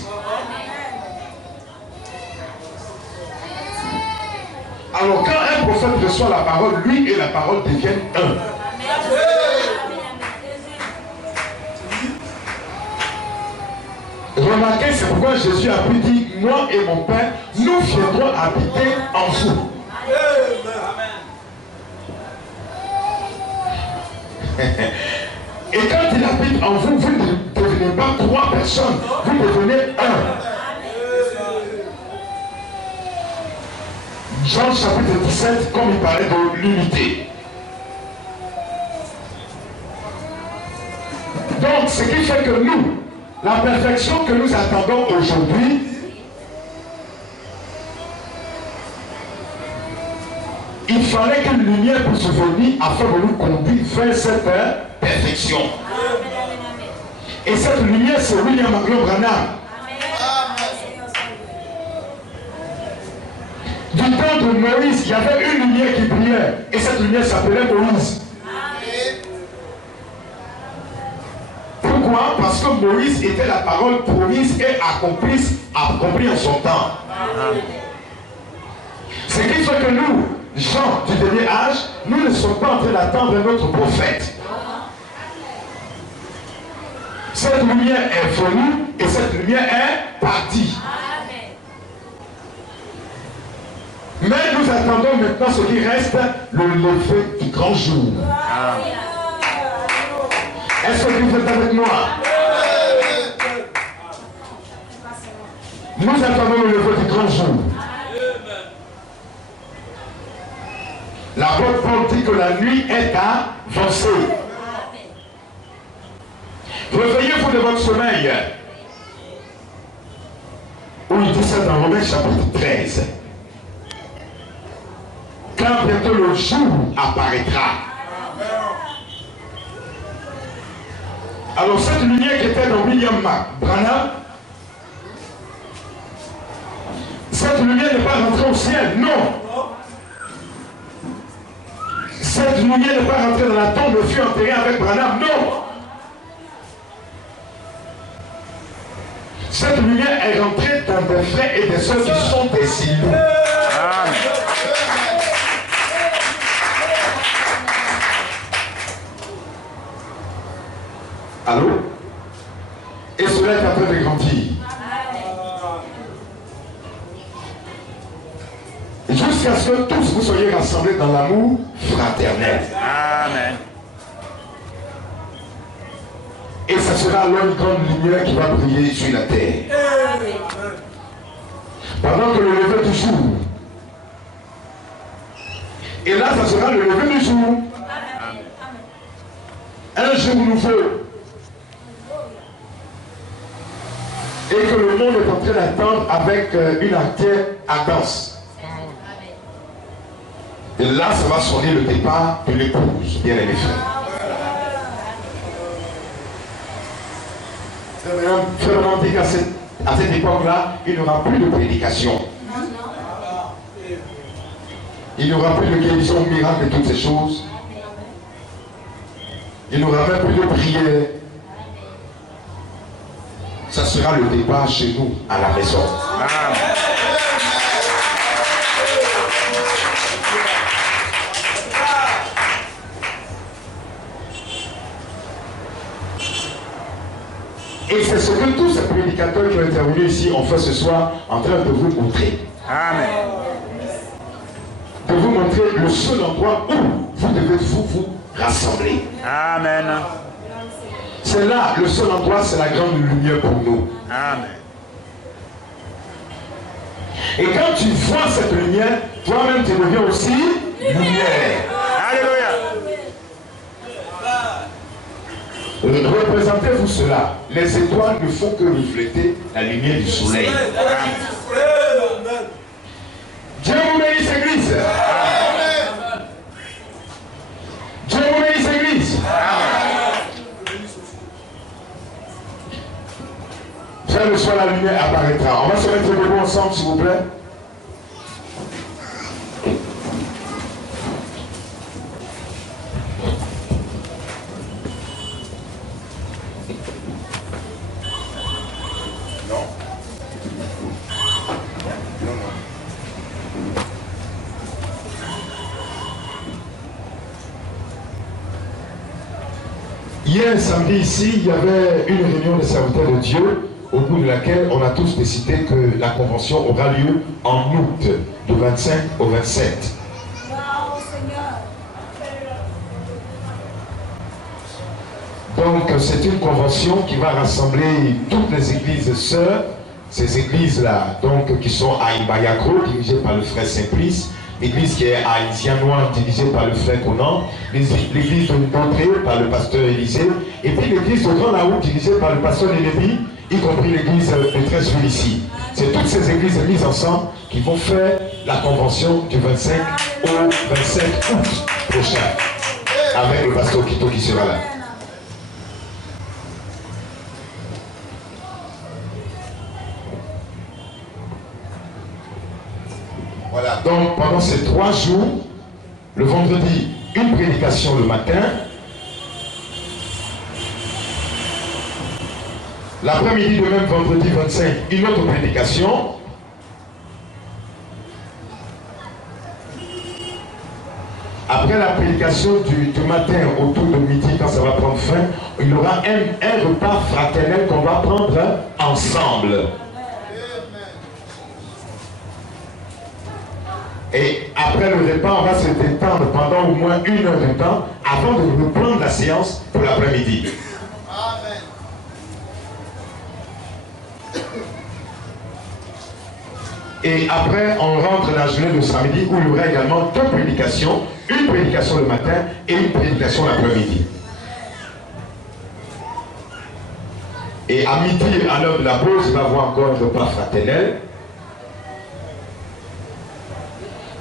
Alors, quand un prophète reçoit la parole, lui et la parole deviennent un. Remarquez, c'est pourquoi Jésus a pu dire, moi et mon Père, nous viendrons habiter en vous. Et quand il habite en vous, vous ne devenez pas trois personnes, vous devenez un. Jean chapitre 17, comme il parlait de l'unité. Donc, ce qui fait que nous, la perfection que nous attendons aujourd'hui, il fallait qu'une lumière puisse venir afin de nous conduire vers cette perfection. Et cette lumière, c'est William Branham. Du temps de Moïse, il y avait une lumière qui brillait. Et cette lumière s'appelait Moïse. Pourquoi? Parce que Moïse était la parole promise et accomplie en son temps. Ce qui fait que nous, gens du dernier âge, nous ne sommes pas en train d'attendre notre prophète. Cette lumière est venue et cette lumière est partie. Mais nous attendons maintenant ce qui reste, le lever du grand jour. Est-ce que vous êtes avec moi? Nous attendons le lever du grand jour. L'apôtre Paul dit que la nuit est avancée. Réveillez-vous de votre sommeil. Où il dit ça dans Romains chapitre 13. Quand bientôt le jour apparaîtra. Alors cette lumière qui était dans William Branham, cette lumière n'est pas rentrée au ciel, non. Cette lumière n'est pas rentrée dans la tombe et fut enterrée avec Branham, non. Cette lumière est rentrée dans des frères et des sœurs qui sont des îlots. Amen. Allô? Et cela est en train de grandir. Jusqu'à ce que tous vous soyez rassemblés dans l'amour fraternel. Amen. Et ça sera alors une grande lumière qui va briller sur la terre. Pendant que le lever du jour. Et là, ça sera le lever du jour. Un jour nouveau. Et que le monde est en train d'attendre avec une entière ardence. Et là, ça va sonner le départ de l'épouse, bien aimé frère. Frère, dit qu'à cette époque-là, il n'y aura plus de prédication. Il n'y aura plus de guérison miracle et toutes ces choses. Il n'y aura même plus de prière. Ça sera le départ chez nous, à la maison. Amen. Et c'est ce que tous ces prédicateurs qui ont intervenu ici ont fait ce soir en train de vous montrer. Amen. De vous montrer le seul endroit où vous devez vous rassembler. Amen. C'est là, le seul endroit, c'est la grande lumière pour nous. Amen. Et quand tu vois cette lumière, toi-même tu deviens aussi lumière. Alléluia. Représentez-vous cela. Les étoiles ne font que refléter la lumière du soleil. Dieu vous bénisse, Église. Dieu vous bénisse, Église. Frère, le soir, la lumière apparaîtra. On va se mettre debout ensemble, s'il vous plaît. Hier samedi ici, il y avait une réunion des serviteurs de Dieu au bout de laquelle on a tous décidé que la convention aura lieu en août, du 25 au 27. Donc c'est une convention qui va rassembler toutes les églises sœurs, ces églises-là, donc qui sont à Imbayagro, dirigées par le frère Simplice, l'église qui est à Isianois, dirigée par le frère Conan, l'église de Ndondré par le pasteur Élisée, et puis l'église de Grand Laou, dirigée par le pasteur Nénébi, y compris l'église de Tresville ici. C'est toutes ces églises mises ensemble qui vont faire la convention du 25 au 27 août prochain, avec le pasteur Kito qui sera là. Voilà, donc pendant ces 3 jours, le vendredi, une prédication le matin, l'après-midi de même vendredi 25, une autre prédication, après la prédication du matin autour de midi, quand ça va prendre fin, il y aura un repas fraternel qu'on va prendre ensemble. Et après le repas, on va se détendre pendant au moins 1 heure de temps avant de reprendre la séance pour l'après-midi. Amen. Et après, on rentre dans la journée de samedi où il y aura également 2 prédications, une prédication le matin et une prédication l'après-midi. Et à midi, à l'heure de la pause, il va y avoir encore un repas fraternel.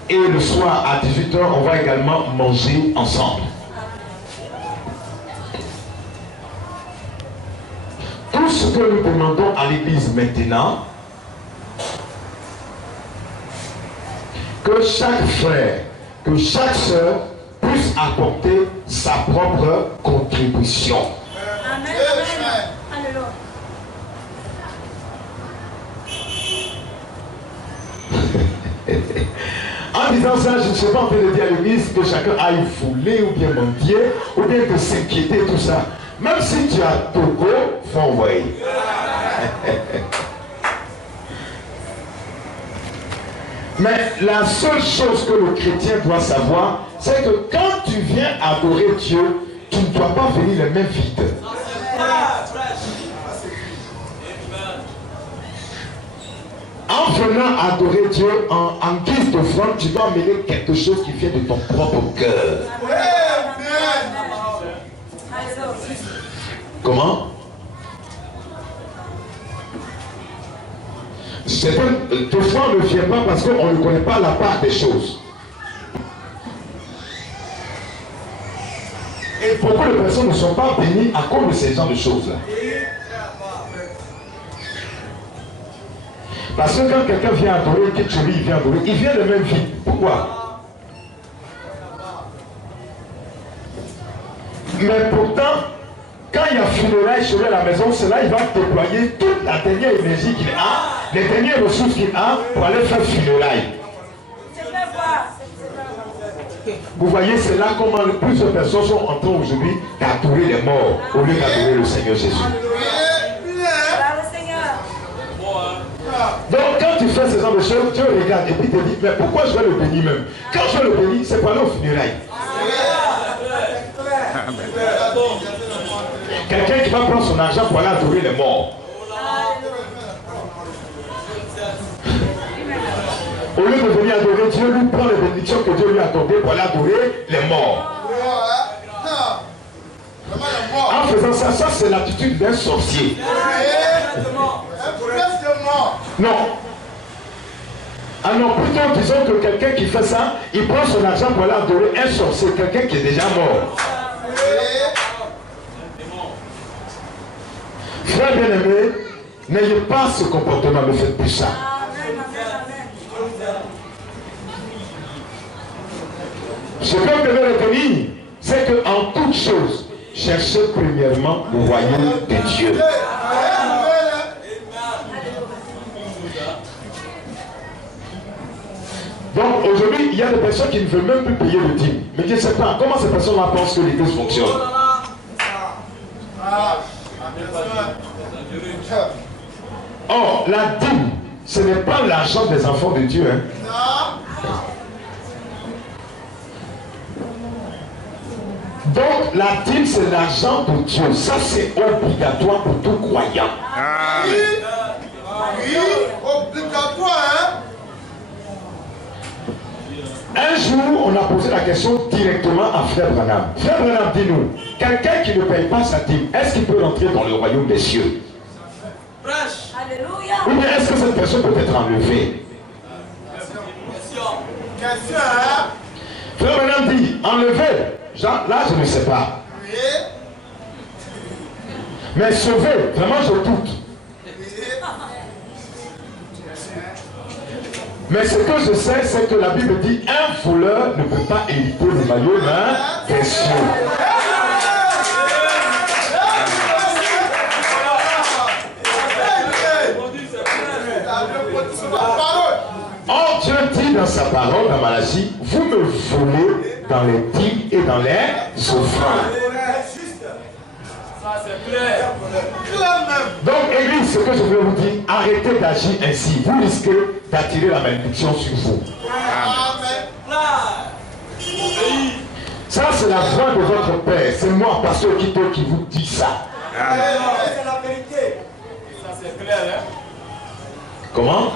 Et le soir, à 18h, on va également manger ensemble. Tout ce que nous demandons à l'église maintenant, que chaque frère, que chaque sœur puisse apporter sa propre contribution. Amen. Alléluia. En disant ça, je ne suis pas en train de dire à l'église que chacun aille fouler ou bien mendier ou bien de s'inquiéter, tout ça. Même si tu as Togo, il faut envoyer. Mais la seule chose que le chrétien doit savoir, c'est que quand tu viens adorer Dieu, tu ne dois pas venir les mains vides. En venant adorer Dieu en guise d'offrande, tu dois amener quelque chose qui vient de ton propre cœur. Comment? L'offrande ne vient pas parce qu'on ne connaît pas la part des choses. Et beaucoup de personnes ne sont pas bénies à cause de ces genres de choses-là. Parce que quand quelqu'un vient adorer, il vient adorer, il vient de même vie. Pourquoi? Mais pourtant, quand il y a funérailles chez lui à la maison, c'est là il va déployer toute la dernière énergie qu'il a, les dernières ressources qu'il a pour aller faire funérailles. Vous voyez, c'est là comment plusieurs personnes sont en train aujourd'hui d'adorer les morts au lieu d'adorer le Seigneur Jésus. Donc quand tu fais ce genre de choses, Dieu regarde et puis te dit, mais pourquoi je vais le bénir même? Quand je vais le bénir, c'est pour aller au funérailles. Quelqu'un qui va prendre son argent pour aller adorer les morts. Au lieu de venir adorer Dieu, lui prend les bénédictions que Dieu lui a accordées pour aller adorer les morts. En faisant ça, ça c'est l'attitude d'un sorcier. Non. Ah non, plutôt disons que quelqu'un qui fait ça, il prend son argent pour aller adorer un sorcier, quelqu'un qui est déjà mort. Frère bien-aimé, n'ayez pas ce comportement, ne faites plus ça. Ce que vous devez retenir, c'est qu'en toute chose, cherchez premièrement le royaume de Dieu. Donc aujourd'hui, il y a des personnes qui ne veulent même plus payer le dîme. Mais je ne sais pas comment ces personnes-là pensent que l'église fonctionne. Or, la dîme, ce n'est pas l'argent des enfants de Dieu. Hein. Donc, la dîme, c'est l'argent de Dieu. Ça, c'est obligatoire pour tout croyant. Oui, obligatoire, hein? Un jour, on a posé la question directement à Frère Branham. Frère Branham, dis-nous, quelqu'un qui ne paye pas sa dîme, est-ce qu'il peut rentrer dans le royaume des cieux? Alléluia. Ou bien est-ce que cette personne peut être enlevée? Question, hein? Frère Branham dit, enlevé. Là, je ne sais pas. Oui. Mais sauvé, vraiment, je doute. Mais ce que je sais, c'est que la Bible dit, un voleur ne peut pas éviter le maillot des cieux. Or, Dieu dit dans sa parole, dans Malachie, vous me volez dans les dîmes et dans les offrandes. Donc, Église, ce que je veux vous dire, arrêtez d'agir ainsi. Vous risquez d'attirer la malédiction sur vous. Ça, c'est la voix de votre Père. C'est moi, Pasteur Kito, qui vous dit ça. C'est la vérité. Ça, c'est clair, hein? Comment?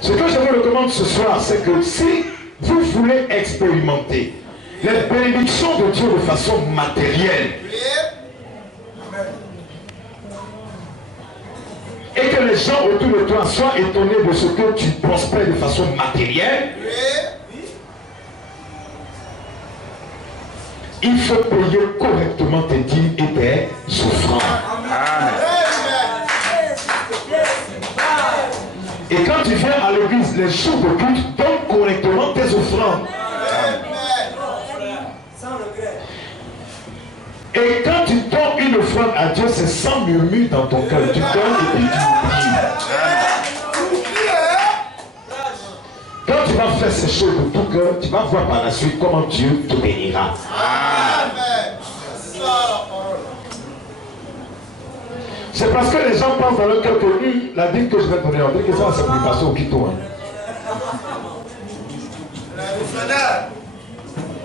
Ce que je vous recommande ce soir, c'est que si vous voulez expérimenter les bénédictions de Dieu de façon matérielle. Et que les gens autour de toi soient étonnés de ce que tu prospères de façon matérielle. Il faut payer correctement tes dîmes et tes offrandes. Et quand tu viens à l'église, les jours de culte, donne correctement tes offrandes. Et quand tu donnes une offrande à Dieu, c'est sans murmure dans ton cœur. Tu donnes et puis tu oublies. Quand tu vas faire ces choses de tout cœur, tu vas voir par la suite comment Dieu te bénira. C'est parce que les gens pensent dans leur cœur que la dîme que je vais donner, on dit que ça va s'appeler passer au Quito.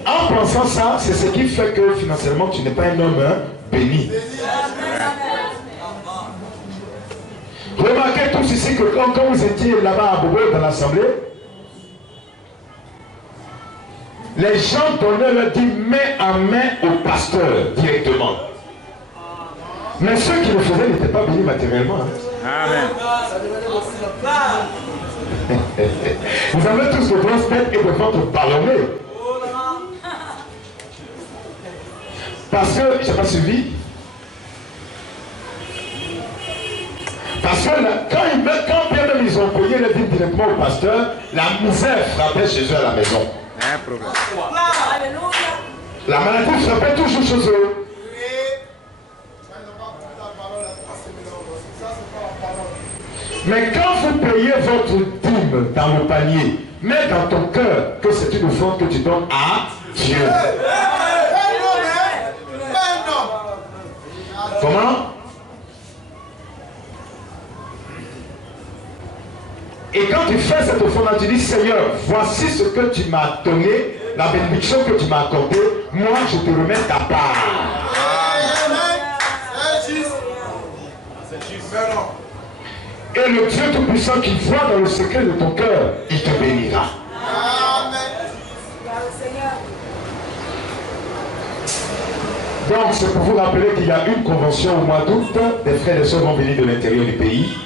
En pensant ça, c'est ce qui fait que financièrement tu n'es pas un homme béni. Remarquez tous ici que quand vous étiez là-bas à Bobo dans l'assemblée, les gens donnaient leur dîme main en main au pasteur directement. Mais ceux qui le faisaient n'étaient pas bénis matériellement. Amen. Vous avez tous de grosses têtes et de ventre ballonnés. Parce que, je n'ai pas suivi. Parce que quand bien même ils ont payé le dîme directement au pasteur, la misère frappait chez eux à la maison. Un problème. La maladie frappait toujours chez eux. Mais quand vous payez votre dîme dans le panier, mets dans ton cœur que c'est une offrande que tu donnes à Dieu. Comment? Et quand tu fais cette offrande, tu dis Seigneur, voici ce que tu m'as donné, la bénédiction que tu m'as accordée, moi je te remets ta part. Et le Dieu Tout-Puissant qui voit dans le secret de ton cœur, il te bénira. Donc c'est pour vous rappeler qu'il y a une convention au mois d'août, des frères et sœurs vont venir de l'intérieur du pays.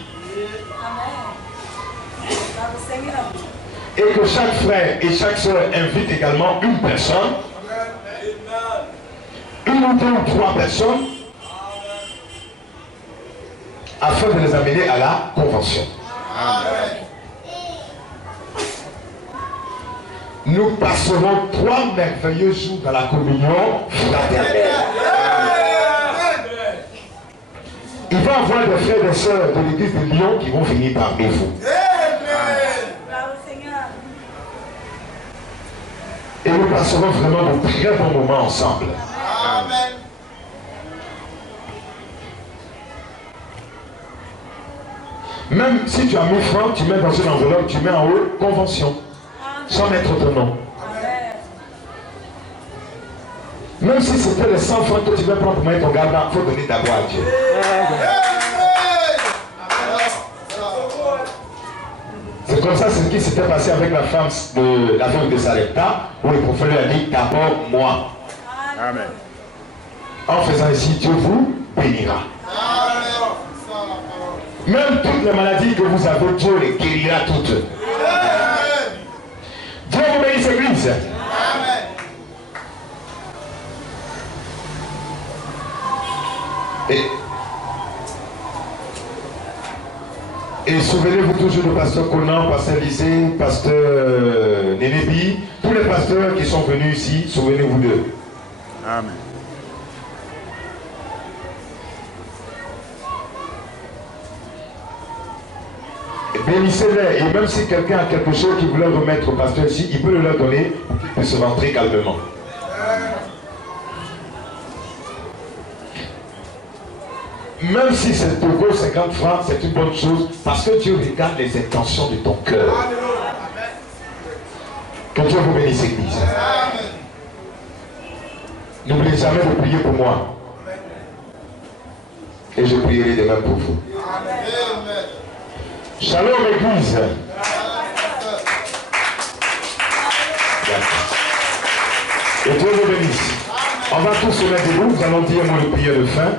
Et que chaque frère et chaque sœur invite également une personne, une ou deux ou trois personnes, afin de les amener à la convention. Amen. Nous passerons 3 merveilleux jours dans la communion fraternelle. Il va y avoir des frères et des sœurs de l'église de Lyon qui vont venir parmi vous. Et nous passerons vraiment de très bons moments ensemble. Amen. Même si tu as 1000 francs, tu mets dans une enveloppe, tu mets en haut convention, sans mettre ton nom. Même si c'était les 100 francs que tu veux prendre pour mettre ton gardien, il faut donner d'abord à Dieu. C'est comme ça, c'est ce qui s'était passé avec la femme de la veuve de Sarepta, où le prophète lui a dit d'abord moi. Amen. En faisant ainsi, Dieu vous bénira. Même toutes les maladies que vous avez, Dieu les guérira toutes. Dieu vous bénisse, Église. Et souvenez-vous toujours de pasteur Conan, pasteur Lisée, pasteur Nénébi, tous les pasteurs qui sont venus ici, souvenez-vous d'eux. Amen. Bénissez-les, et même si quelqu'un a quelque chose qu'il voulait remettre au pasteur ici, il peut le leur donner pour qu'il puisse rentrer calmement. Même si c'est pour vous 50 francs, c'est une bonne chose, parce que Dieu regarde les intentions de ton cœur. Que Dieu vous bénisse, Église. N'oubliez jamais de prier pour moi. Et je prierai de même pour vous. Shalom, Église. Et Dieu va tous se mettre debout, nous allons dire un mot de prière de fin.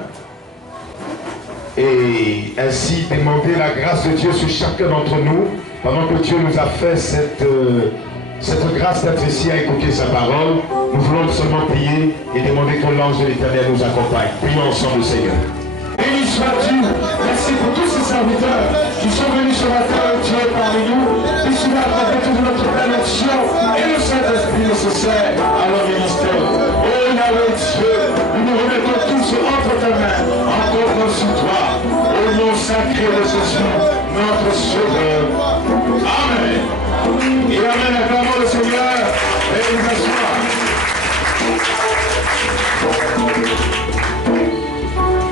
Et ainsi demander la grâce de Dieu sur chacun d'entre nous, pendant que Dieu nous a fait cette grâce d'être ici à écouter sa parole. Nous voulons seulement prier et demander que l'ange de l'Éternel nous accompagne. Prions ensemble, Seigneur. Béni soit-tu. Merci pour tous ces serviteurs qui sont venus ce matin, Dieu, parmi nous, qui sont là avec toute notre bénédiction et le Saint-Esprit nécessaire à leur ministère. Oh Yahweh Dieu, nous nous remettons tous entre ta main, encore sur toi, au nom sacré de Jésus, notre Sauveur. Amen. Et amen, acclamons le Seigneur et nous asseoir.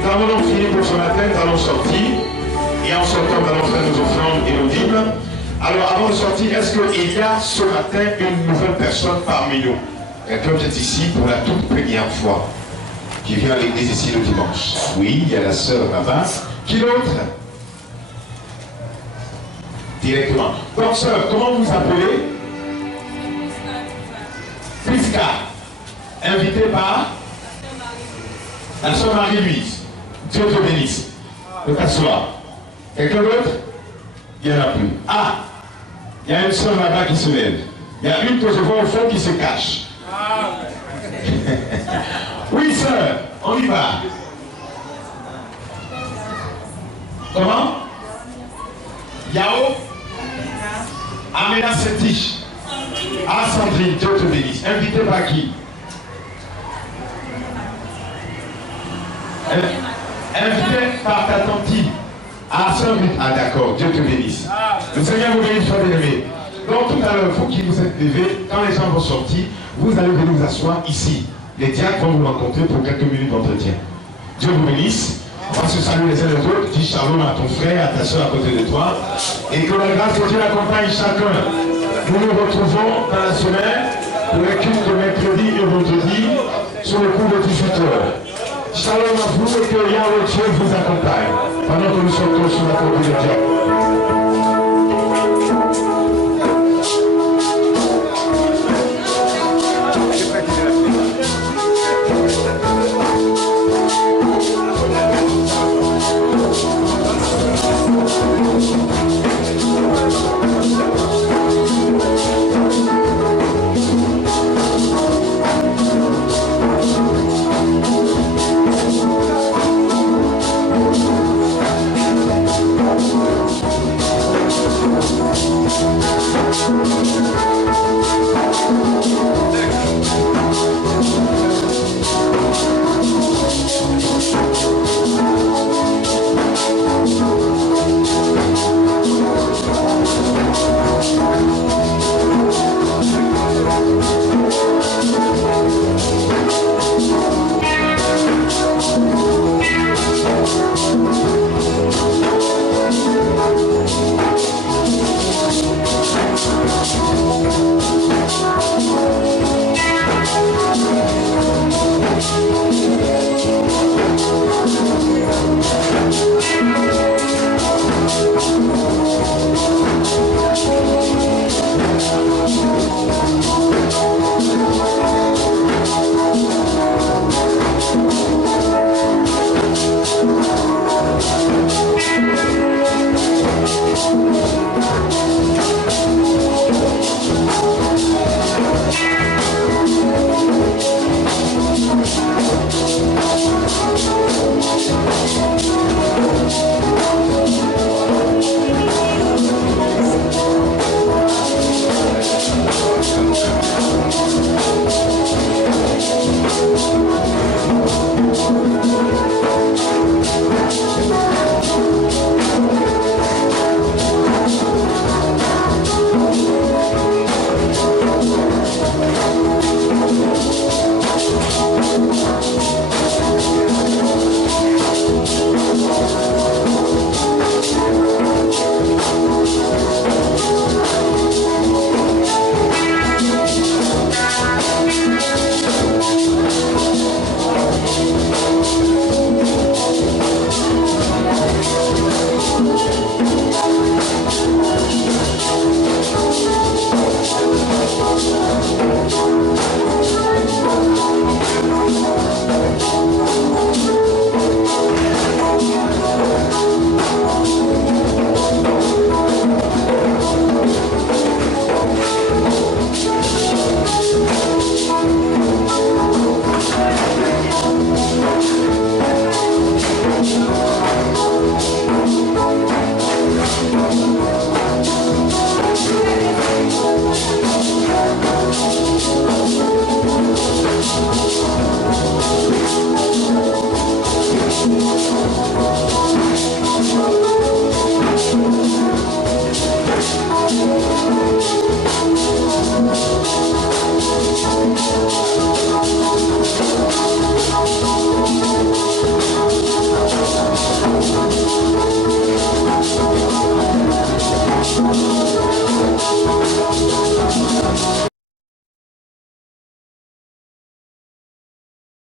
Nous avons donc fini pour ce matin, nous allons sortir. Et en sortant, nous allons faire nos offrandes et nos dîmes. Alors, avant de sortir, est-ce qu'il y a ce matin une nouvelle personne parmi nous? Quelqu'un qui est ici pour la toute première fois, qui vient à l'église ici le dimanche. Oui, il y a la sœur là-bas. Qui d'autre? Directement. Donc, sœur, comment vous appelez? Prisca. Invitée par la sœur Marie-Louise. Dieu te bénisse. De t'asseoir. Quelqu'un d'autre? Il n'y en a plus. Ah! Il y a une sœur là-bas qui se lève. Il y a une que je vois au fond qui se cache. Oui, sœur, on y va. Comment? Yao? Amena Setiche. Ah, Sandrine, Dieu te bénisse. Invité par qui? Invité par ta tante. Ah, sœur, ah d'accord, Dieu te bénisse. Le Seigneur vous bénisse, frère bien-aimé. Donc tout à l'heure, vous qui vous êtes levés, quand les gens vont sortir, vous allez venir vous asseoir ici. Les diacres vont vous rencontrer pour quelques minutes d'entretien. Dieu vous bénisse. On va se saluer les uns les autres. Dis shalom à ton frère, à ta soeur à côté de toi. Et que la grâce de Dieu accompagne chacun. Nous nous retrouvons dans la semaine pour les cultes de mercredi et vendredi sur le coup de 18h. Shalom à vous et que Yahweh Dieu vous accompagne pendant que nous sortons sur la côte de Dieu.